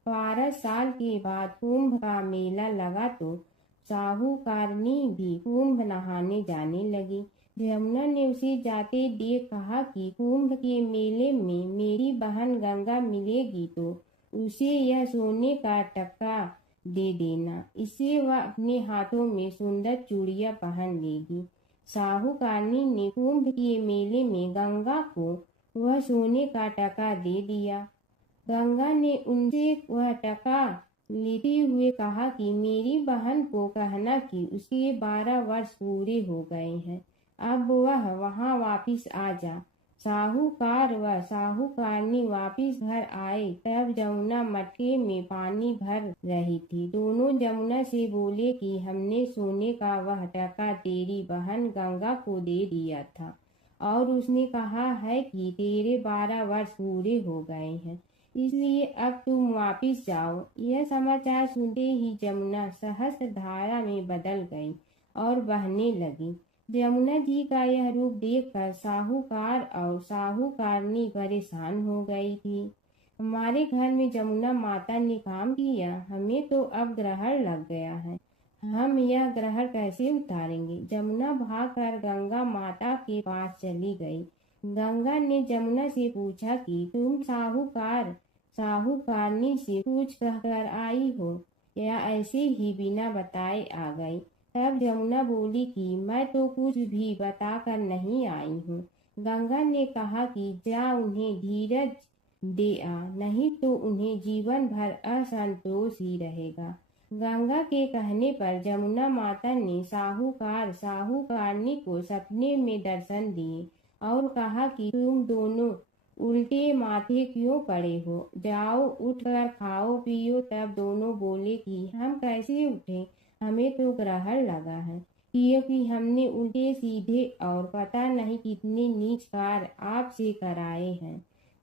12 साल के बाद कुंभ का मेला लगा तो साहूकारनी भी कुंभ नहाने जाने लगी। जमुना ने उसे जाते देख कहा कि कुंभ के मेले में मेरी बहन गंगा मिलेगी तो उसे यह सोने का टक्का दे देना, इससे वह अपने हाथों में सुंदर चूड़ियां पहन लेगी। साहूकारनी ने कुंभ के मेले में गंगा को वह सोने का टका दे दिया। गंगा ने उनसे वह टका लेते हुए कहा कि मेरी बहन को कहना कि उसके 12 वर्ष पूरे हो गए हैं, अब वह वहां वापिस आ जा। साहूकार व साहूकारनी वापिस घर आए तब जमुना मटके में पानी भर रही थी। दोनों जमुना से बोले कि हमने सोने का वह टका तेरी बहन गंगा को दे दिया था और उसने कहा है कि तेरे 12 वर्ष पूरे हो गए हैं, इसलिए अब तुम वापिस जाओ। यह समाचार सुनते ही जमुना सहस्त्र धारा में बदल गई और बहने लगी। जमुना जी का यह रूप देखकर साहूकार और साहूकारनी परेशान हो गई थी। हमारे घर में जमुना माता ने काम किया, हमें तो अब ग्रहण लग गया है, हम यह ग्रहण कैसे उतारेंगे। जमुना भागकर गंगा माता के पास चली गई। गंगा ने जमुना से पूछा कि तुम साहूकारनी से कुछ कहकर आई हो या ऐसे ही बिना बताए आ गई। तब जमुना बोली कि मैं तो कुछ भी बताकर नहीं आई हूँ। गंगा ने कहा कि जा उन्हें धीरज दे आ, नहीं तो उन्हें जीवन भर असंतोष ही रहेगा। गंगा के कहने पर जमुना माता ने साहूकारनी को सपने में दर्शन दिए और कहा कि तुम दोनों उल्टे माथे क्यों पड़े हो, जाओ उठकर खाओ पियो। तब दोनों बोले कि हम कैसे उठे, हमें तो ग्रहण लगा है, क्योंकि हमने उल्टे सीधे और पता नहीं कितने नीच कार्य आपसे कराए हैं।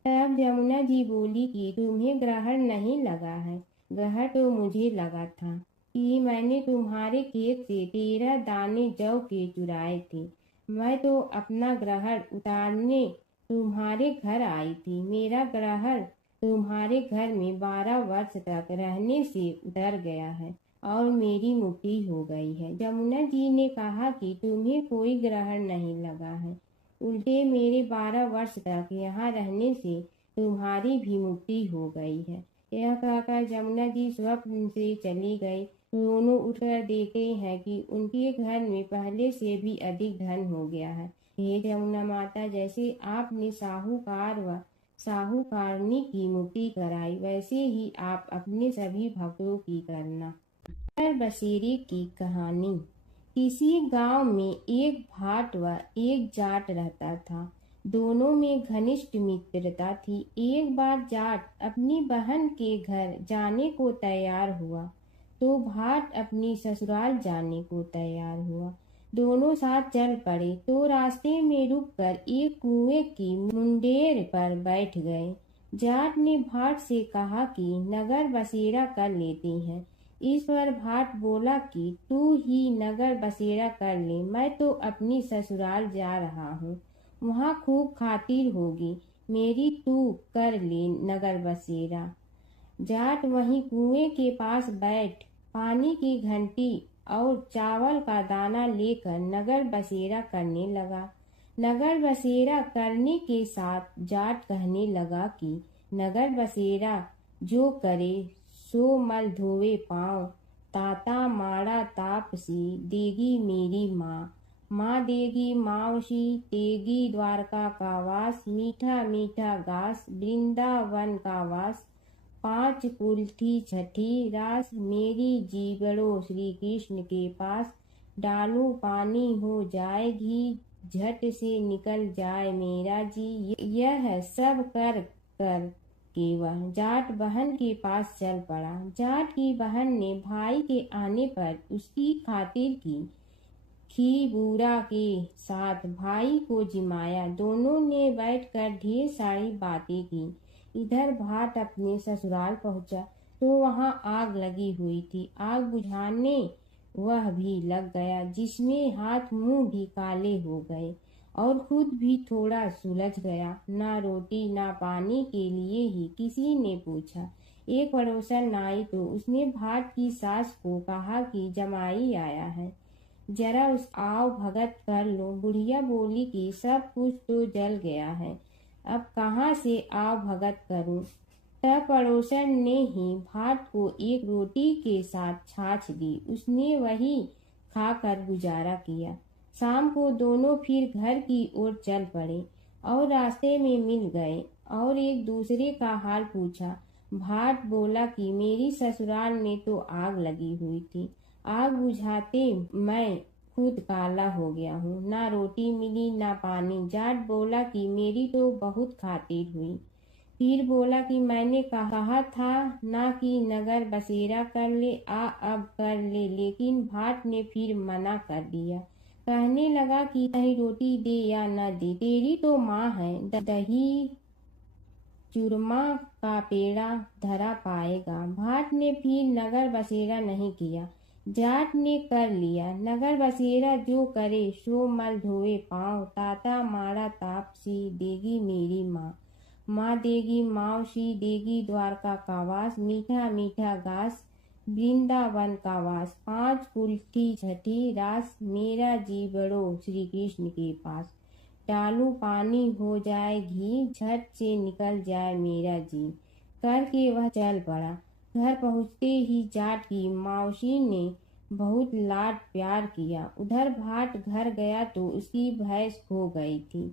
तब जमुना जी बोली कि तुम्हें ग्रहण नहीं लगा है, ग्रहण तो मुझे लगा था कि मैंने तुम्हारे खेत से 13 दाने जौ के चुराए थे। मैं तो अपना ग्रहण उतारने तुम्हारे घर आई थी। मेरा ग्रहण तुम्हारे घर में 12 वर्ष तक रहने से उतर गया है और मेरी मुक्ति हो गई है। जमुना जी ने कहा कि तुम्हें कोई ग्रहण नहीं लगा है, उल्टे मेरे 12 वर्ष तक यहाँ रहने से तुम्हारी भी मुक्ति हो गई है। यह कहकर जमुना जी स्वप्न से चली गई। दोनों उठकर देखते हैं कि उनके घर में पहले से भी अधिक धन हो गया है। हे जमुना माता, जैसे आपने साहूकार व साहूकारनी की मुक्ति कराई, वैसे ही आप अपने सभी भक्तों की करना। बसेरे की कहानी। किसी गांव में एक भाट व एक जाट रहता था। दोनों में घनिष्ठ मित्रता थी। एक बार जाट अपनी बहन के घर जाने को तैयार हुआ तो भाट अपनी ससुराल जाने को तैयार हुआ। दोनों साथ चल पड़े तो रास्ते में रुककर एक कुएं की मुंडेर पर बैठ गए। जाट ने भाट से कहा कि नगर बसेरा कर लेते हैं। इस पर भाट बोला कि तू ही नगर बसेरा कर ले, मैं तो अपनी ससुराल जा रहा हूँ, वहाँ खूब खातिर होगी मेरी, तू कर ले नगर बसेरा। जाट वहीं कुएं के पास बैठ पानी की घंटी और चावल का दाना लेकर नगर बसेरा करने लगा। नगर बसेरा करने के साथ जाट कहने लगा कि नगर बसेरा जो करे सो मल धोवे पाँव, ताता माड़ा तापसी देगी मेरी माँ। माँ देगी मावशी तेगी द्वारका का वास, मीठा मीठा घास वृंदावन का वास। 5 कुल्ठी छठी रास मेरी जीवड़ो श्री कृष्ण के पास। डालू पानी हो जाए घी झट से निकल जाए मेरा जी। यह सब कर कर के वह जाट बहन के पास चल पड़ा। जाट की बहन ने भाई के आने पर उसकी खातिर की खी बूढ़ा के साथ भाई को जिमाया। दोनों ने बैठकर ढेर सारी बातें की। इधर भाट अपने ससुराल पहुंचा तो वहां आग लगी हुई थी। आग बुझाने वह भी लग गया, जिसमें हाथ मुंह भी काले हो गए और खुद भी थोड़ा सुलझ गया। ना रोटी ना पानी के लिए ही किसी ने पूछा। एक पड़ोसन आई तो उसने भाट की सास को कहा कि जमाई आया है, जरा उस आओ भगत कर लो। बुढ़िया बोली कि सब कुछ तो जल गया है, अब कहाँ से आओ भगत करूं। तब पड़ोसन ने ही भाट को एक रोटी के साथ छाछ दी। उसने वही खाकर गुजारा किया। शाम को दोनों फिर घर की ओर चल पड़े और रास्ते में मिल गए और एक दूसरे का हाल पूछा। भाट बोला कि मेरी ससुराल में तो आग लगी हुई थी, आग बुझाते मैं खुद काला हो गया हूँ, ना रोटी मिली ना पानी। जाट बोला कि मेरी तो बहुत खातिर हुई। फिर बोला कि मैंने कहा था ना कि नगर बसेरा कर ले, आ अब कर ले। लेकिन भाट ने फिर मना कर दिया। कहने लगा कि चाहे रोटी दे या न दे, तेरी तो माँ है, दही चूरमा का पेड़ा धरा पाएगा। भाट ने फिर नगर बसेरा नहीं किया, जाट ने कर लिया। नगर बसेरा जो करे सो मल धोवे पाँव, ताता माड़ा तापसी देगी मेरी माँ। माँ देगी मावशी देगी द्वारका का वास, मीठा मीठा घास वृंदावन का वास। 5 कुल्ठी छठी रास मेरा जीवड़ो श्री कृष्ण के पास। डालू पानी हो जाए घी झट से निकल जाए मेरा जी। करके वह चल पड़ा। घर पहुँचते ही जाट की मावशी ने बहुत लाड प्यार किया। उधर भाट घर गया तो उसकी भैंस खो गई थी।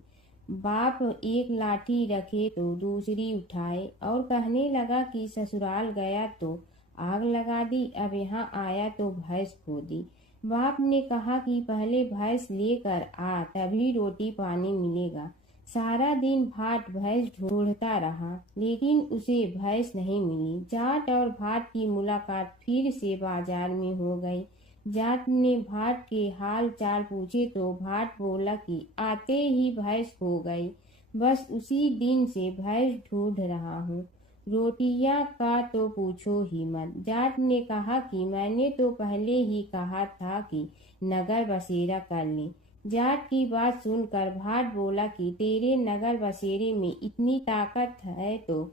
बाप एक लाठी रखे तो दूसरी उठाए और कहने लगा कि ससुराल गया तो आग लगा दी, अब यहाँ आया तो भैंस खो दी। बाप ने कहा कि पहले भैंस लेकर आ, तभी रोटी पानी मिलेगा। सारा दिन भाट भैंस ढूंढता रहा, लेकिन उसे भैंस नहीं मिली। जाट और भाट की मुलाकात फिर से बाजार में हो गई। जाट ने भाट के हाल चाल पूछे तो भाट बोला कि आते ही भैंस खो गई, बस उसी दिन से भैंस ढूंढ रहा हूँ। रोटियां का तो पूछो ही मत। जाट ने कहा कि मैंने तो पहले ही कहा था कि नगर बसेरा कर ले। जाट की बात सुनकर भाट बोला कि तेरे नगर बसेरे में इतनी ताकत है तो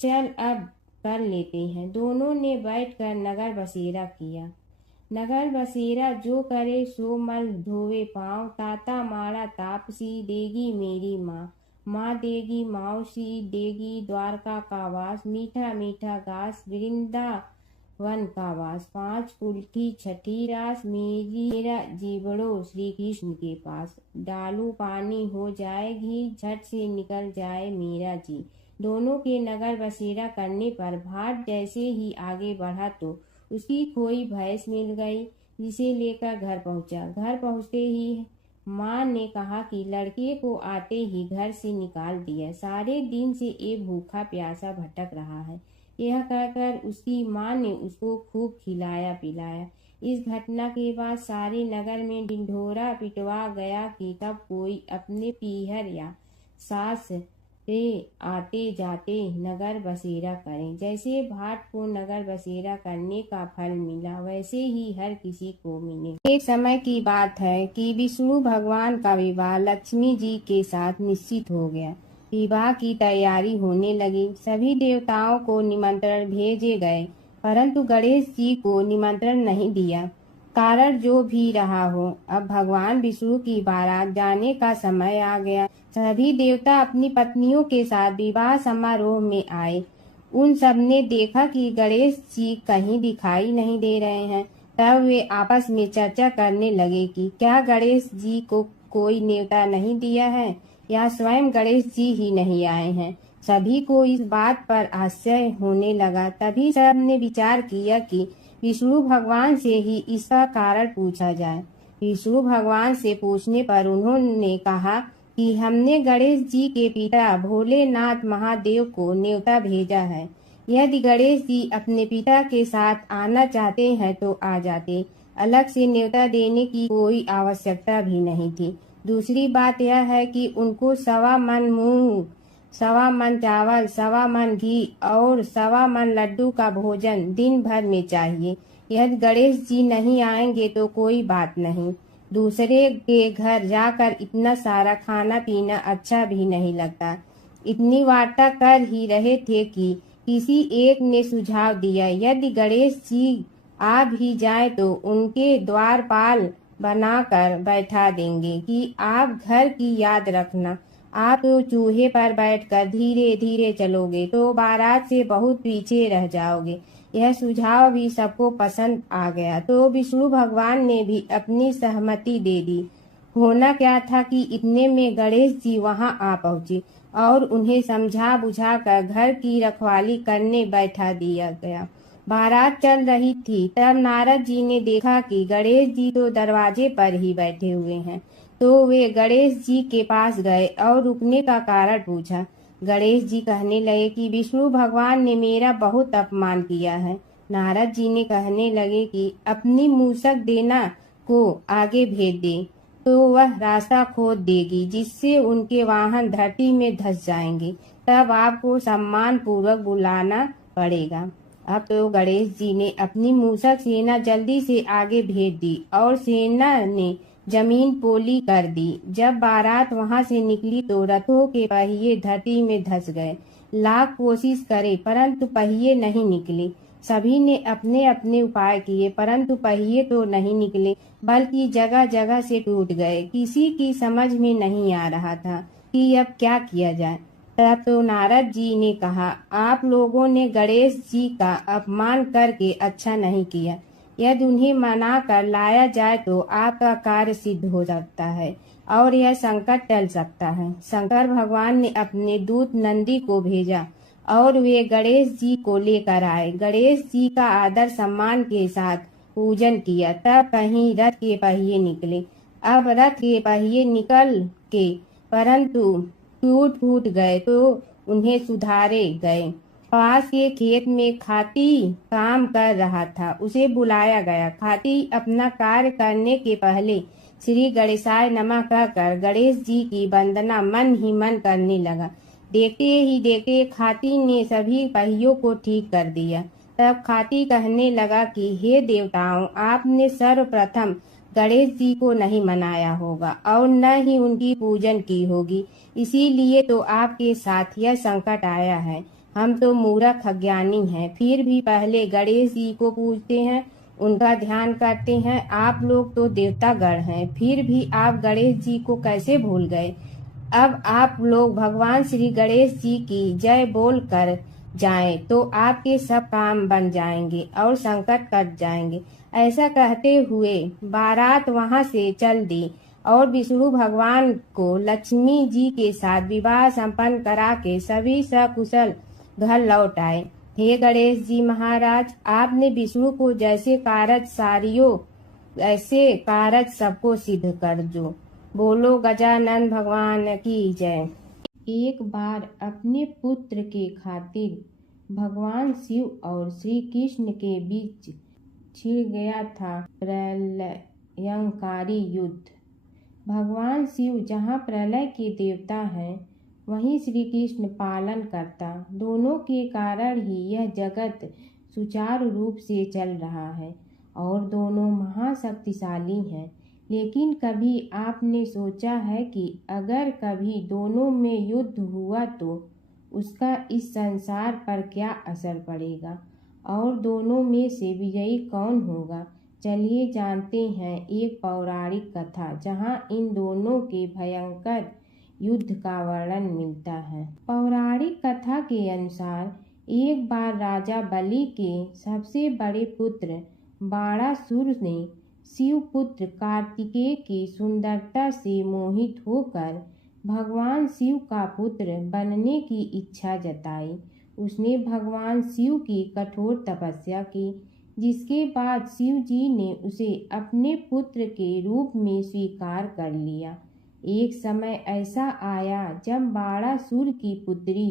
चल अब कर लेते हैं। दोनों ने बैठकर नगर बसेरा किया। नगर बसेरा जो करे सो मल धोवे पाँव, ताता माड़ा तापसी देगी मेरी माँ। माँ देगी मावशी देगी द्वारका का वास, मीठा मीठा घास वृंदावन का वास। 5 कुल्ठी छठी रास मेरा जीवड़ो श्री कृष्ण के पास। डालू पानी हो जाए घी झट से निकल जाए मेरा जी। दोनों के नगर बसेरा करने पर भाट जैसे ही आगे बढ़ा तो उसकी खोई भैंस मिल गई, जिसे लेकर घर पहुंचा। घर पहुंचते ही माँ ने कहा कि लड़के को आते ही घर से निकाल दिया, सारे दिन से ये भूखा प्यासा भटक रहा है। यह कहकर उसकी माँ ने उसको खूब खिलाया पिलाया। इस घटना के बाद सारे नगर में ढिंढोरा पिटवा गया कि कब कोई अपने पीहर या सास से आते जाते नगर बसेरा करें। जैसे भाट को नगर बसेरा करने का फल मिला, वैसे ही हर किसी को मिले। एक समय की बात है कि विष्णु भगवान का विवाह लक्ष्मी जी के साथ निश्चित हो गया। विवाह की तैयारी होने लगी। सभी देवताओं को निमंत्रण भेजे गए, परंतु गणेश जी को निमंत्रण नहीं दिया। कारण जो भी रहा हो, अब भगवान विष्णु की बारात जाने का समय आ गया। सभी देवता अपनी पत्नियों के साथ विवाह समारोह में आए। उन सब ने देखा कि गणेश जी कहीं दिखाई नहीं दे रहे हैं। तब वे आपस में चर्चा करने लगे कि क्या गणेश जी को कोई न्योता नहीं दिया है या स्वयं गणेश जी ही नहीं आए हैं। सभी को इस बात पर आश्चर्य होने लगा। तभी सब ने विचार किया कि विष्णु भगवान से ही इसका कारण पूछा जाए। विष्णु भगवान से पूछने पर उन्होंने कहा कि हमने गणेश जी के पिता भोलेनाथ महादेव को न्योता भेजा है। यदि गणेश जी अपने पिता के साथ आना चाहते हैं तो आ जाते। अलग से न्योता देने की कोई आवश्यकता भी नहीं थी। दूसरी बात यह है कि उनको 1.25 मन मूंग, 1.25 मन चावल, 1.25 मन घी और 1.25 मन लड्डू का भोजन दिन भर में चाहिए। यदि गणेश जी नहीं आएंगे तो कोई बात नहीं। दूसरे के घर जाकर इतना सारा खाना पीना अच्छा भी नहीं लगता। इतनी वार्ता कर ही रहे थे कि किसी एक ने सुझाव दिया, यदि गणेश जी आ भी जाए तो उनके द्वारपाल बनाकर बैठा देंगे कि आप घर की याद रखना। आप तो चूहे पर बैठकर धीरे धीरे चलोगे तो बारात से बहुत पीछे रह जाओगे। यह सुझाव भी सबको पसंद आ गया तो विष्णु भगवान ने भी अपनी सहमति दे दी। होना क्या था कि इतने में गणेश जी वहां आ पहुंचे और उन्हें समझा बुझा कर घर की रखवाली करने बैठा दिया गया। बारात चल रही थी तब नारद जी ने देखा कि गणेश जी तो दरवाजे पर ही बैठे हुए हैं। तो वे गणेश जी के पास गए और रुकने का कारण पूछा। गणेश जी कहने लगे कि विष्णु भगवान ने मेरा बहुत अपमान किया है। नारद जी ने कहने लगे कि अपनी मूसक देना को आगे भेज दे तो वह रास्ता खोद देगी, जिससे उनके वाहन धरती में धंस जाएंगे। तब आपको सम्मान पूर्वक बुलाना पड़ेगा। अब तो गणेश जी ने अपनी मूसक सेना जल्दी से आगे भेज दी और सेना ने जमीन पोली कर दी। जब बारात वहां से निकली तो रथों के पहिए धरती में धंस गए। लाख कोशिश करे परंतु पहिए नहीं निकले। सभी ने अपने अपने उपाय किए परंतु पहिए तो नहीं निकले, बल्कि जगह जगह से टूट गए। किसी की समझ में नहीं आ रहा था कि अब क्या किया जाए। तब तो नारद जी ने कहा, आप लोगों ने गणेश जी का अपमान करके अच्छा नहीं किया। यदि उन्हें मना कर लाया जाए तो आपका कार्य सिद्ध हो सकता है और यह संकट टल सकता है। शंकर भगवान ने अपने दूत नंदी को भेजा और वे गणेश जी को लेकर आए। गणेश जी का आदर सम्मान के साथ पूजन किया। तब कहीं रथ के पहिए निकले। अब रथ के पहिए निकल के परंतु टूट फूट गए तो उन्हें सुधारे गए। पास के खेत में खाती काम कर रहा था, उसे बुलाया गया। खाती अपना कार्य करने के पहले श्री गणेशाय नमः कहकर गणेश जी की वंदना मन ही मन करने लगा। देखते ही देखते खाती ने सभी पहियों को ठीक कर दिया। तब खाती कहने लगा कि हे देवताओं, आपने सर्वप्रथम गणेश जी को नहीं मनाया होगा और न ही उनकी पूजन की होगी, इसीलिए तो आपके साथ यह संकट आया है। हम तो मूर्ख अज्ञानी हैं, फिर भी पहले गणेश जी को पूजते हैं, उनका ध्यान करते हैं। आप लोग तो देवतागण हैं, फिर भी आप गणेश जी को कैसे भूल गए। अब आप लोग भगवान श्री गणेश जी की जय बोल कर जाएं तो आपके सब काम बन जाएंगे और संकट कट जाएंगे। ऐसा कहते हुए बारात वहां से चल दी और विष्णु भगवान को लक्ष्मी जी के साथ विवाह संपन्न करा के सभी सकुशल घर लौट आए। हे गणेश जी महाराज, आपने विष्णु को जैसे कारज सारियो ऐसे कारज सबको सिद्ध कर दो। बोलो गजानन भगवान की जय। एक बार अपने पुत्र के खातिर भगवान शिव और श्री कृष्ण के बीच छिड़ गया था प्रलयंकारी युद्ध। भगवान शिव जहाँ प्रलय के देवता हैं, वहीं श्री कृष्ण पालन करता। दोनों के कारण ही यह जगत सुचारू रूप से चल रहा है और दोनों महाशक्तिशाली हैं। लेकिन कभी आपने सोचा है कि अगर कभी दोनों में युद्ध हुआ तो उसका इस संसार पर क्या असर पड़ेगा और दोनों में से विजयी कौन होगा, चलिए जानते हैं एक पौराणिक कथा जहाँ इन दोनों के भयंकर युद्ध का वर्णन मिलता है। पौराणिक कथा के अनुसार एक बार राजा बलि के सबसे बड़े पुत्र बाणासुर ने शिवपुत्र कार्तिकेय की सुंदरता से मोहित होकर भगवान शिव का पुत्र बनने की इच्छा जताई। उसने भगवान शिव की कठोर तपस्या की, जिसके बाद शिव जी ने उसे अपने पुत्र के रूप में स्वीकार कर लिया। एक समय ऐसा आया जब बाणासुर की पुत्री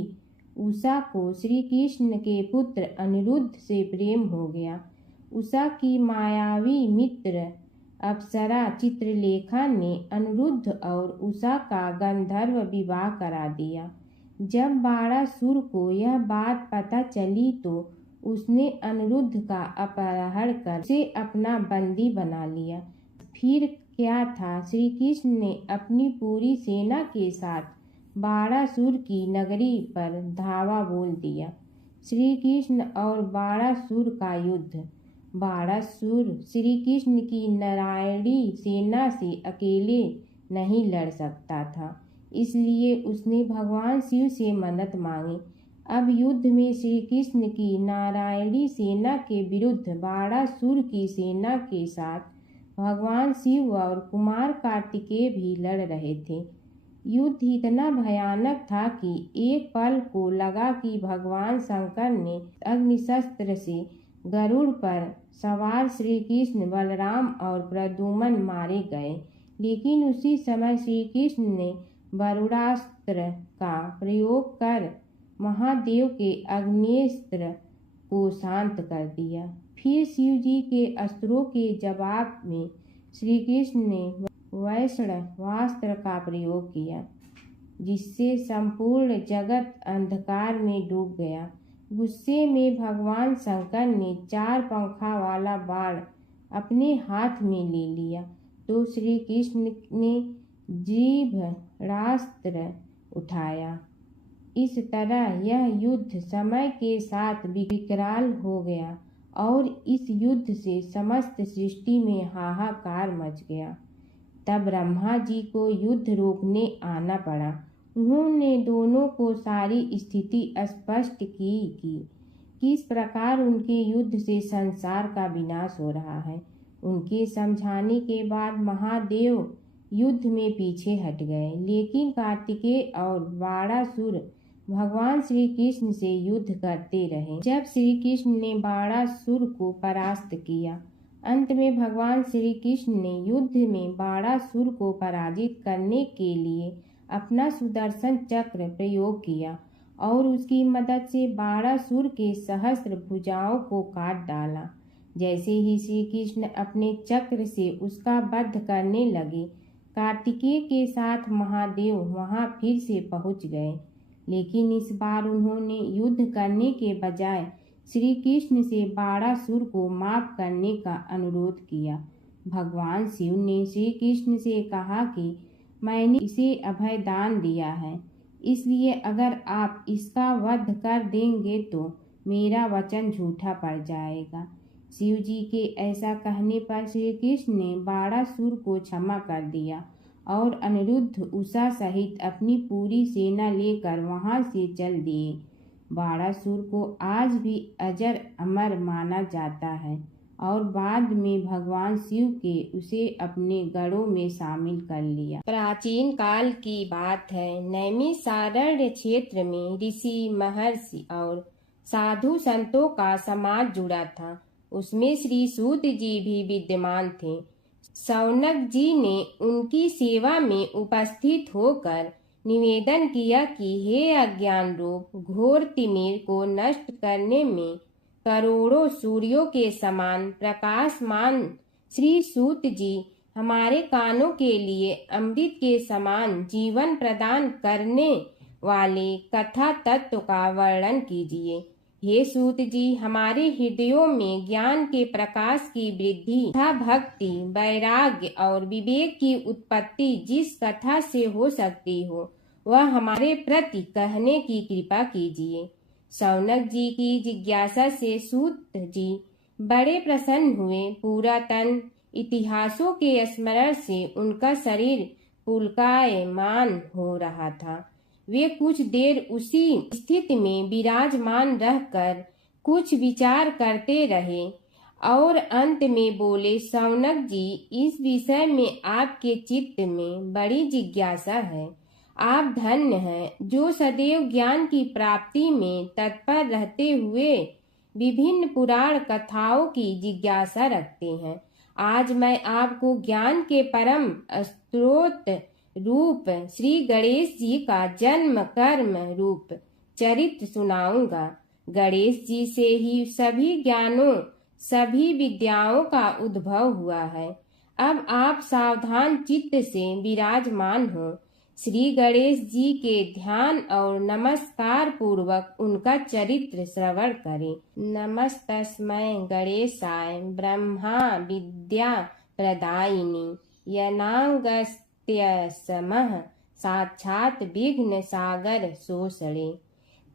उषा को श्री कृष्ण के पुत्र अनिरुद्ध से प्रेम हो गया। उषा की मायावी मित्र अप्सरा चित्रलेखा ने अनिरुद्ध और उषा का गंधर्व विवाह करा दिया। जब बाणासुर को यह बात पता चली तो उसने अनिरुद्ध का अपहरण कर उसे अपना बंदी बना लिया। फिर क्या था, श्री कृष्ण ने अपनी पूरी सेना के साथ बाणासुर की नगरी पर धावा बोल दिया। श्री कृष्ण और बाणासुर का युद्ध। बाणासुर श्री कृष्ण की नारायणी सेना से अकेले नहीं लड़ सकता था, इसलिए उसने भगवान शिव से मदद मांगी। अब युद्ध में श्री कृष्ण की नारायणी सेना के विरुद्ध बाणासुर की सेना के साथ भगवान शिव और कुमार कार्तिकेय भी लड़ रहे थे। युद्ध इतना भयानक था कि एक पल को लगा कि भगवान शंकर ने अग्निशस्त्र से गरुड़ पर सवार श्री कृष्ण, बलराम और प्रद्युम्न मारे गए, लेकिन उसी समय श्री कृष्ण ने वरुणास्त्र का प्रयोग कर महादेव के अग्नेस्त्र को शांत कर दिया। फिर शिव जी के अस्त्रों के जवाब में श्री कृष्ण ने वैष्णवास्त्र का प्रयोग किया, जिससे संपूर्ण जगत अंधकार में डूब गया। गुस्से में भगवान शंकर ने 4 पंखा वाला बाण अपने हाथ में ले लिया तो श्री कृष्ण ने जीभरास्त्र उठाया। इस तरह यह युद्ध समय के साथ विकराल हो गया और इस युद्ध से समस्त सृष्टि में हाहाकार मच गया। तब ब्रह्मा जी को युद्ध रोकने आना पड़ा। उन्होंने दोनों को सारी स्थिति स्पष्ट की कि किस प्रकार उनके युद्ध से संसार का विनाश हो रहा है। उनके समझाने के बाद महादेव युद्ध में पीछे हट गए, लेकिन कार्तिकेय और बाणासुर भगवान श्री कृष्ण से युद्ध करते रहे। जब श्री कृष्ण ने बाणासुर को परास्त किया, अंत में भगवान श्री कृष्ण ने युद्ध में बाणासुर को पराजित करने के लिए अपना सुदर्शन चक्र प्रयोग किया और उसकी मदद से बाणासुर के सहस्त्र भुजाओं को काट डाला। जैसे ही श्री कृष्ण अपने चक्र से उसका वध करने लगे, कार्तिकेय के साथ महादेव वहां फिर से पहुंच गए, लेकिन इस बार उन्होंने युद्ध करने के बजाय श्री कृष्ण से बाणासुर को माफ करने का अनुरोध किया। भगवान शिव ने श्री कृष्ण से कहा कि मैंने इसे अभय दान दिया है, इसलिए अगर आप इसका वध कर देंगे तो मेरा वचन झूठा पड़ जाएगा। शिव जी के ऐसा कहने पर श्री कृष्ण ने बाणासुर को क्षमा कर दिया और अनिरुद्ध, उषा सहित अपनी पूरी सेना लेकर वहां से चल दिए। बाणासुर को आज भी अजर अमर माना जाता है और बाद में भगवान शिव के उसे अपने गढ़ों में शामिल कर लिया। प्राचीन काल की बात है। नैमिषारण्य क्षेत्र में ऋषि, महर्षि और साधु संतों का समाज जुड़ा था। उसमें श्री सूत जी भी विद्यमान थे। शौनक जी ने उनकी सेवा में उपस्थित होकर निवेदन किया कि हे अज्ञान रूप घोर तिमिर को नष्ट करने में करोड़ों सूर्यों के समान प्रकाशमान श्री सूत जी हमारे कानों के लिए अमृत के समान जीवन प्रदान करने वाले कथा तत्व का वर्णन कीजिए। हे सूत जी, हमारे हृदयों में ज्ञान के प्रकाश की वृद्धि तथा भक्ति, वैराग्य और विवेक की उत्पत्ति जिस कथा से हो सकती हो, वह हमारे प्रति कहने की कृपा कीजिए। शौनक जी की जिज्ञासा से सूत जी बड़े प्रसन्न हुए। पुरातन इतिहासों के स्मरण से उनका शरीर पुलकायमान हो रहा था। वे कुछ देर उसी स्थिति में विराजमान रहकर कुछ विचार करते रहे और अंत में बोले, शौनक जी, इस विषय में आपके चित्त में बड़ी जिज्ञासा है। आप धन्य हैं जो सदैव ज्ञान की प्राप्ति में तत्पर रहते हुए विभिन्न पुराण कथाओं की जिज्ञासा रखते हैं। आज मैं आपको ज्ञान के परम स्रोत रूप श्री गणेश जी का जन्म कर्म रूप चरित्र सुनाऊंगा। गणेश जी से ही सभी ज्ञानों सभी विद्याओं का उद्भव हुआ है। अब आप सावधान चित्त से विराजमान हो। श्री गणेश जी के ध्यान और नमस्कार पूर्वक उनका चरित्र श्रवण करें। नमस्तस्मै गणेशाय ब्रह्मा विद्या प्रदायिनी यनागस्त्यसमः साक्षात विघ्न सागर सोषणे।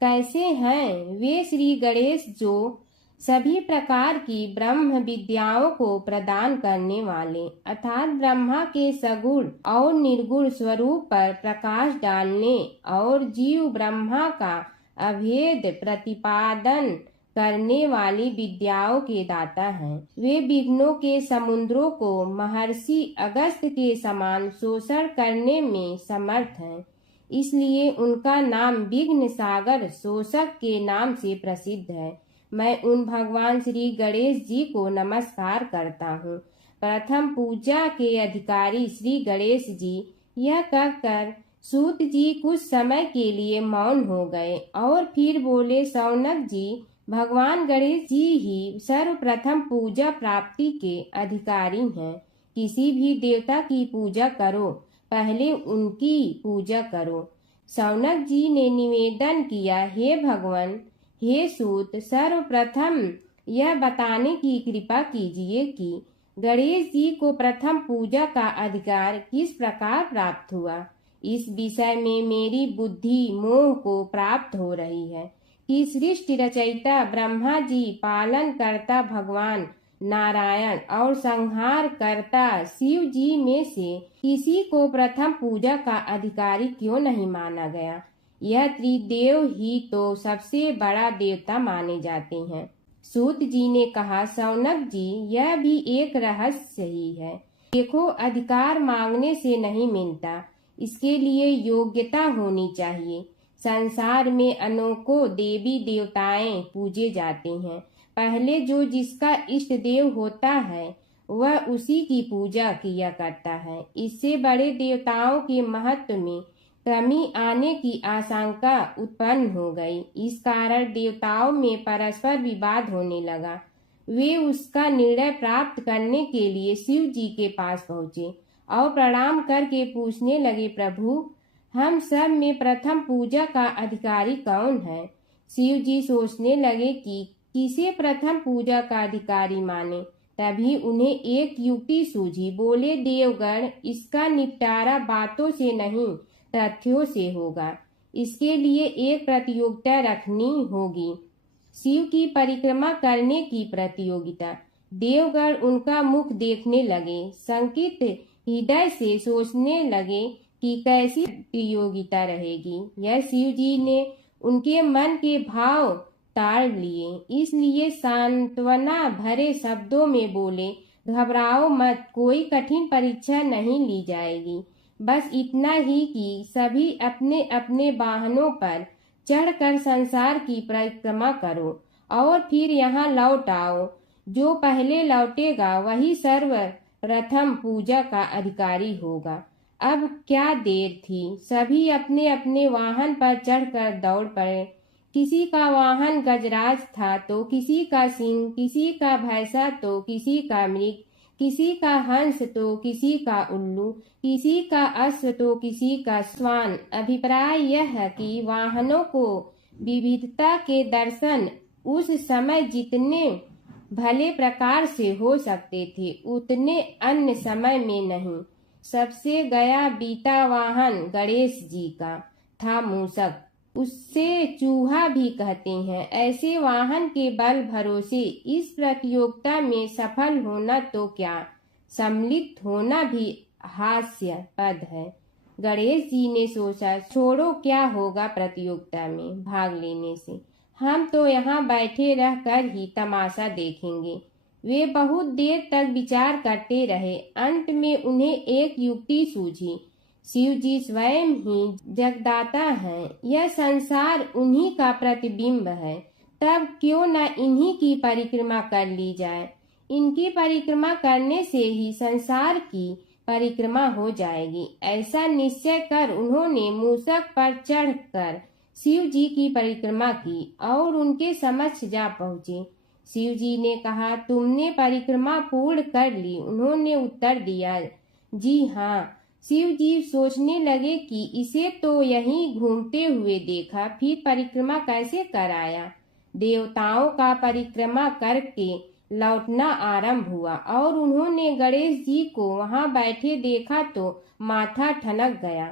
कैसे हैं वे श्री गणेश जो सभी प्रकार की ब्रह्म विद्याओं को प्रदान करने वाले अर्थात ब्रह्मा के सगुण और निर्गुण स्वरूप पर प्रकाश डालने और जीव ब्रह्मा का अभेद प्रतिपादन करने वाली विद्याओं के दाता हैं। वे विघ्नों के समुद्रों को महर्षि अगस्त्य के समान शोषण करने में समर्थ हैं। इसलिए उनका नाम विघ्न सागर शोषक के नाम से प्रसिद्ध है। मैं उन भगवान श्री गणेश जी को नमस्कार करता हूँ। प्रथम पूजा के अधिकारी श्री गणेश जी यह कहकर सूत जी कुछ समय के लिए मौन हो गए और फिर बोले, शौनक जी, भगवान गणेश जी ही सर्वप्रथम पूजा प्राप्ति के अधिकारी हैं। किसी भी देवता की पूजा करो, पहले उनकी पूजा करो। शौनक जी ने निवेदन किया, हे भगवान, हे सूत, सर्वप्रथम यह बताने की कृपा कीजिए कि गणेश जी को प्रथम पूजा का अधिकार किस प्रकार प्राप्त हुआ। इस विषय में मेरी बुद्धि मोह को प्राप्त हो रही है कि सृष्टि रचयिता ब्रह्मा जी, पालन करता भगवान नारायण और संहार करता शिव जी में से किसी को प्रथम पूजा का अधिकारी क्यों नहीं माना गया। यह त्रिदेव ही तो सबसे बड़ा देवता माने जाते हैं। सूत जी ने कहा, शौनक जी, यह भी एक रहस्य ही है। देखो, अधिकार मांगने से नहीं मिलता, इसके लिए योग्यता होनी चाहिए। संसार में अनेकों देवी देवताएं पूजे जाते हैं। पहले जो जिसका इष्ट देव होता है वह उसी की पूजा किया करता है। इससे बड़े देवताओं के महत्व में कमी आने की आशंका उत्पन्न हो गई। इस कारण देवताओं में परस्पर विवाद होने लगा। वे उसका निर्णय प्राप्त करने के लिए शिव जी के पास पहुँचे और प्रणाम करके पूछने लगे, प्रभु, हम सब में प्रथम पूजा का अधिकारी कौन है। शिव जी सोचने लगे कि किसे प्रथम पूजा का अधिकारी माने। तभी उन्हें एक युक्ति सूझी। बोले, देवगण, इसका निपटारा बातों से नहीं तथ्यों से होगा। इसके लिए एक प्रतियोगिता रखनी होगी, शिव की परिक्रमा करने की प्रतियोगिता। देवगण उनका मुख देखने लगे, शंकित हृदय से सोचने लगे कि कैसी प्रतियोगिता रहेगी। यह शिव जी ने उनके मन के भाव ताड़ लिए, इसलिए सांत्वना भरे शब्दों में बोले, घबराओ मत, कोई कठिन परीक्षा नहीं ली जाएगी। बस इतना ही कि सभी अपने अपने वाहनों पर चढ़कर संसार की परिक्रमा करो और फिर यहाँ लौट आओ। जो पहले लौटेगा वही सर्वप्रथम पूजा का अधिकारी होगा। अब क्या देर थी, सभी अपने अपने वाहन पर चढ़कर दौड़ पड़े। किसी का वाहन गजराज था तो किसी का सिंह, किसी का भैंसा तो किसी का मृग, किसी का हंस तो किसी का उल्लू, किसी का अश्व तो किसी का श्वान। अभिप्राय यह है कि वाहनों को विविधता के दर्शन उस समय जितने भले प्रकार से हो सकते थे उतने अन्य समय में नहीं। सबसे गया बीता वाहन गणेश जी का था मूषक। उससे चूहा भी कहते हैं। ऐसे वाहन के बल भरोसे इस प्रतियोगिता में सफल होना तो क्या, सम्मिलित होना भी हास्यास्पद है। गणेश जी ने सोचा, छोड़ो, क्या होगा प्रतियोगिता में भाग लेने से, हम तो यहाँ बैठे रह कर ही तमाशा देखेंगे। वे बहुत देर तक विचार करते रहे। अंत में उन्हें एक युक्ति सूझी। शिव जी स्वयं ही जगदाता हैं, यह संसार उन्हीं का प्रतिबिंब है, तब क्यों न इन्हीं की परिक्रमा कर ली जाए। इनकी परिक्रमा करने से ही संसार की परिक्रमा हो जाएगी। ऐसा निश्चय कर उन्होंने मूषक पर चढ़कर शिव जी की परिक्रमा की और उनके समक्ष जा पहुँचे। शिव जी ने कहा, तुमने परिक्रमा पूर्ण कर ली? उन्होंने उत्तर दिया, जी हाँ। शिव जी सोचने लगे कि इसे तो यहीं घूमते हुए देखा, फिर परिक्रमा कैसे कराया। देवताओं का परिक्रमा करके लौटना आरंभ हुआ और उन्होंने गणेश जी को वहां बैठे देखा तो माथा ठनक गया।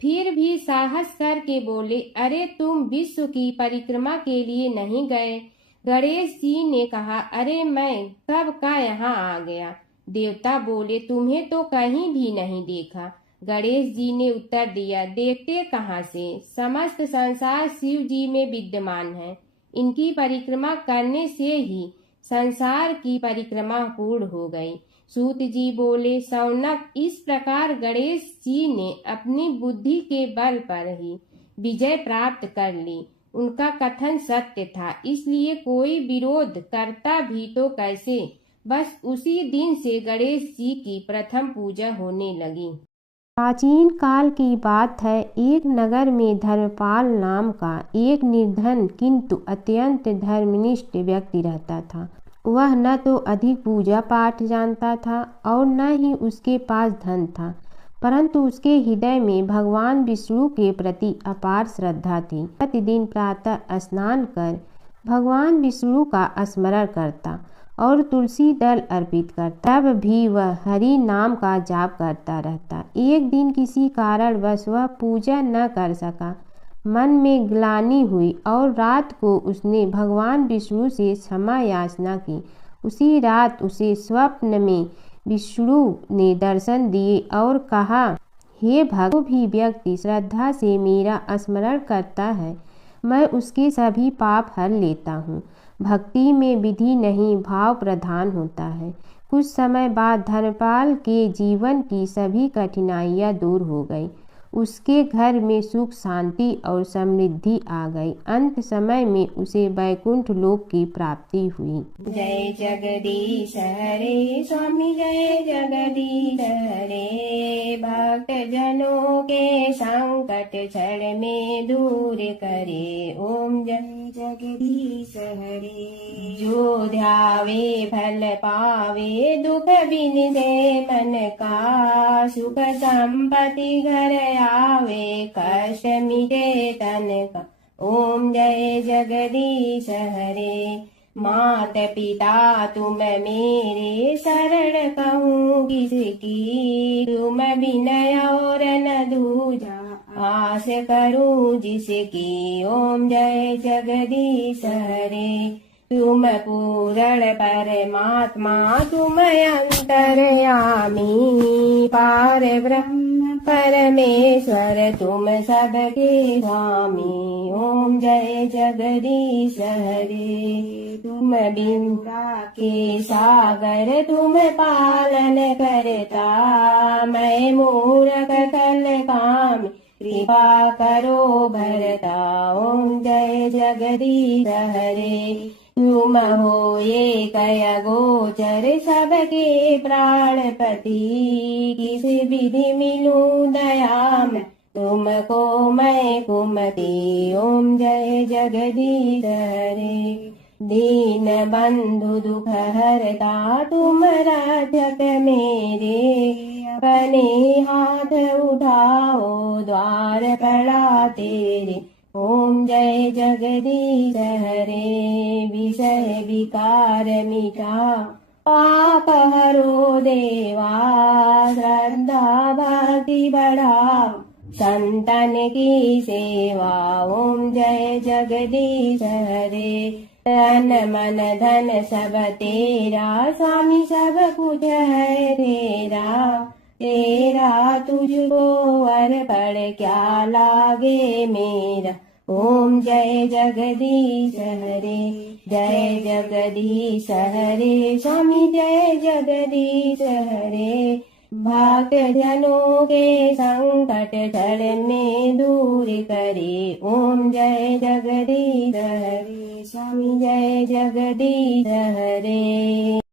फिर भी साहस करके बोले, अरे तुम विश्व की परिक्रमा के लिए नहीं गए? गणेश जी ने कहा, अरे मैं कब का यहाँ आ गया। देवता बोले, तुम्हें तो कहीं भी नहीं देखा। गणेश जी ने उत्तर दिया, देखते कहाँ से, समस्त संसार शिव जी में विद्यमान है। इनकी परिक्रमा करने से ही संसार की परिक्रमा पूर्ण हो गई। सूत जी बोले, शौनक, इस प्रकार गणेश जी ने अपनी बुद्धि के बल पर ही विजय प्राप्त कर ली। उनका कथन सत्य था, इसलिए कोई विरोध करता भी तो कैसे। बस उसी दिन से गणेश जी की प्रथम पूजा होने लगी। प्राचीन काल की बात है। एक नगर में धर्मपाल नाम का एक निर्धन किंतु अत्यंत धर्मनिष्ठ व्यक्ति रहता था। वह न तो अधिक पूजा पाठ जानता था और न ही उसके पास धन था, परंतु उसके हृदय में भगवान विष्णु के प्रति अपार श्रद्धा थी। प्रतिदिन प्रातः स्नान कर भगवान विष्णु का स्मरण करता और तुलसी दल अर्पित करता। तब भी वह हरि नाम का जाप करता रहता। एक दिन किसी कारणवश वह पूजा न कर सका। मन में ग्लानि हुई और रात को उसने भगवान विष्णु से क्षमा याचना की। उसी रात उसे स्वप्न में विष्णु ने दर्शन दिए और कहा, हे भक्त, जो भी व्यक्ति श्रद्धा से मेरा स्मरण करता है, मैं उसके सभी पाप हर लेता हूँ। भक्ति में विधि नहीं, भाव प्रधान होता है। कुछ समय बाद धर्मपाल के जीवन की सभी कठिनाइयाँ दूर हो गई। उसके घर में सुख, शांति और समृद्धि आ गई। अंत समय में उसे वैकुंठ लोक की प्राप्ति हुई। जय जगदीश हरे स्वामी, जय जगदीश हरे। भक्त जनों के संकट क्षण में दूर करे, ओम जय जगदीश हरे। जो ध्यावे फल पावे, दुख बिन दे मन का, सुख संपत्ति घर आवे, कष्ट मिटे तन का, ओम जय जगदीश हरे। मात पिता तुम मेरे, शरण कहूँ किसकी, तुम विनय और न दूजा, आस करूँ जिसकी, ओम जय जगदीश हरे। तुम पूर्ण परमात्मा, तुम अंतर्यामी, पार ब्रह्म परमेश्वर, तुम सबके स्वामी, ओम जय जगदीश हरे। तुम बिंदा के सागर, तुम पालन करता, मैं मूर्ख कल काम, कृपा करो भरता, ओम जय जगदीश हरे। तुम हो एक गोचर, सबके प्राणपति, किस विधि मिलूं दया में, तुमको मैं कुमति, ओम जय जगदीश हरे। दीन बंधु दुख हरता, तुम रक्षक मेरे, अपने हाथ उठाओ, द्वार पड़ा तेरे, ओम जय जगदीश हरे। विषय विकार मिटा, पाप हरो देवा, श्रद्धा भक्ति बढ़ाओ, संतन की सेवा ओम जय जगदीश हरे। तन मन धन सब तेरा स्वामी सब कुछ है तेरा। तेरा तुझको अर्पण क्या लागे मेरा। ओम जय जगदीश हरे। जय जगदीश हरे स्वामी जय जगदीश हरे। भक्त जनों के संकट टलने दूर करे। ओम जय जगदीश हरे स्वामी जय जगदीश हरे।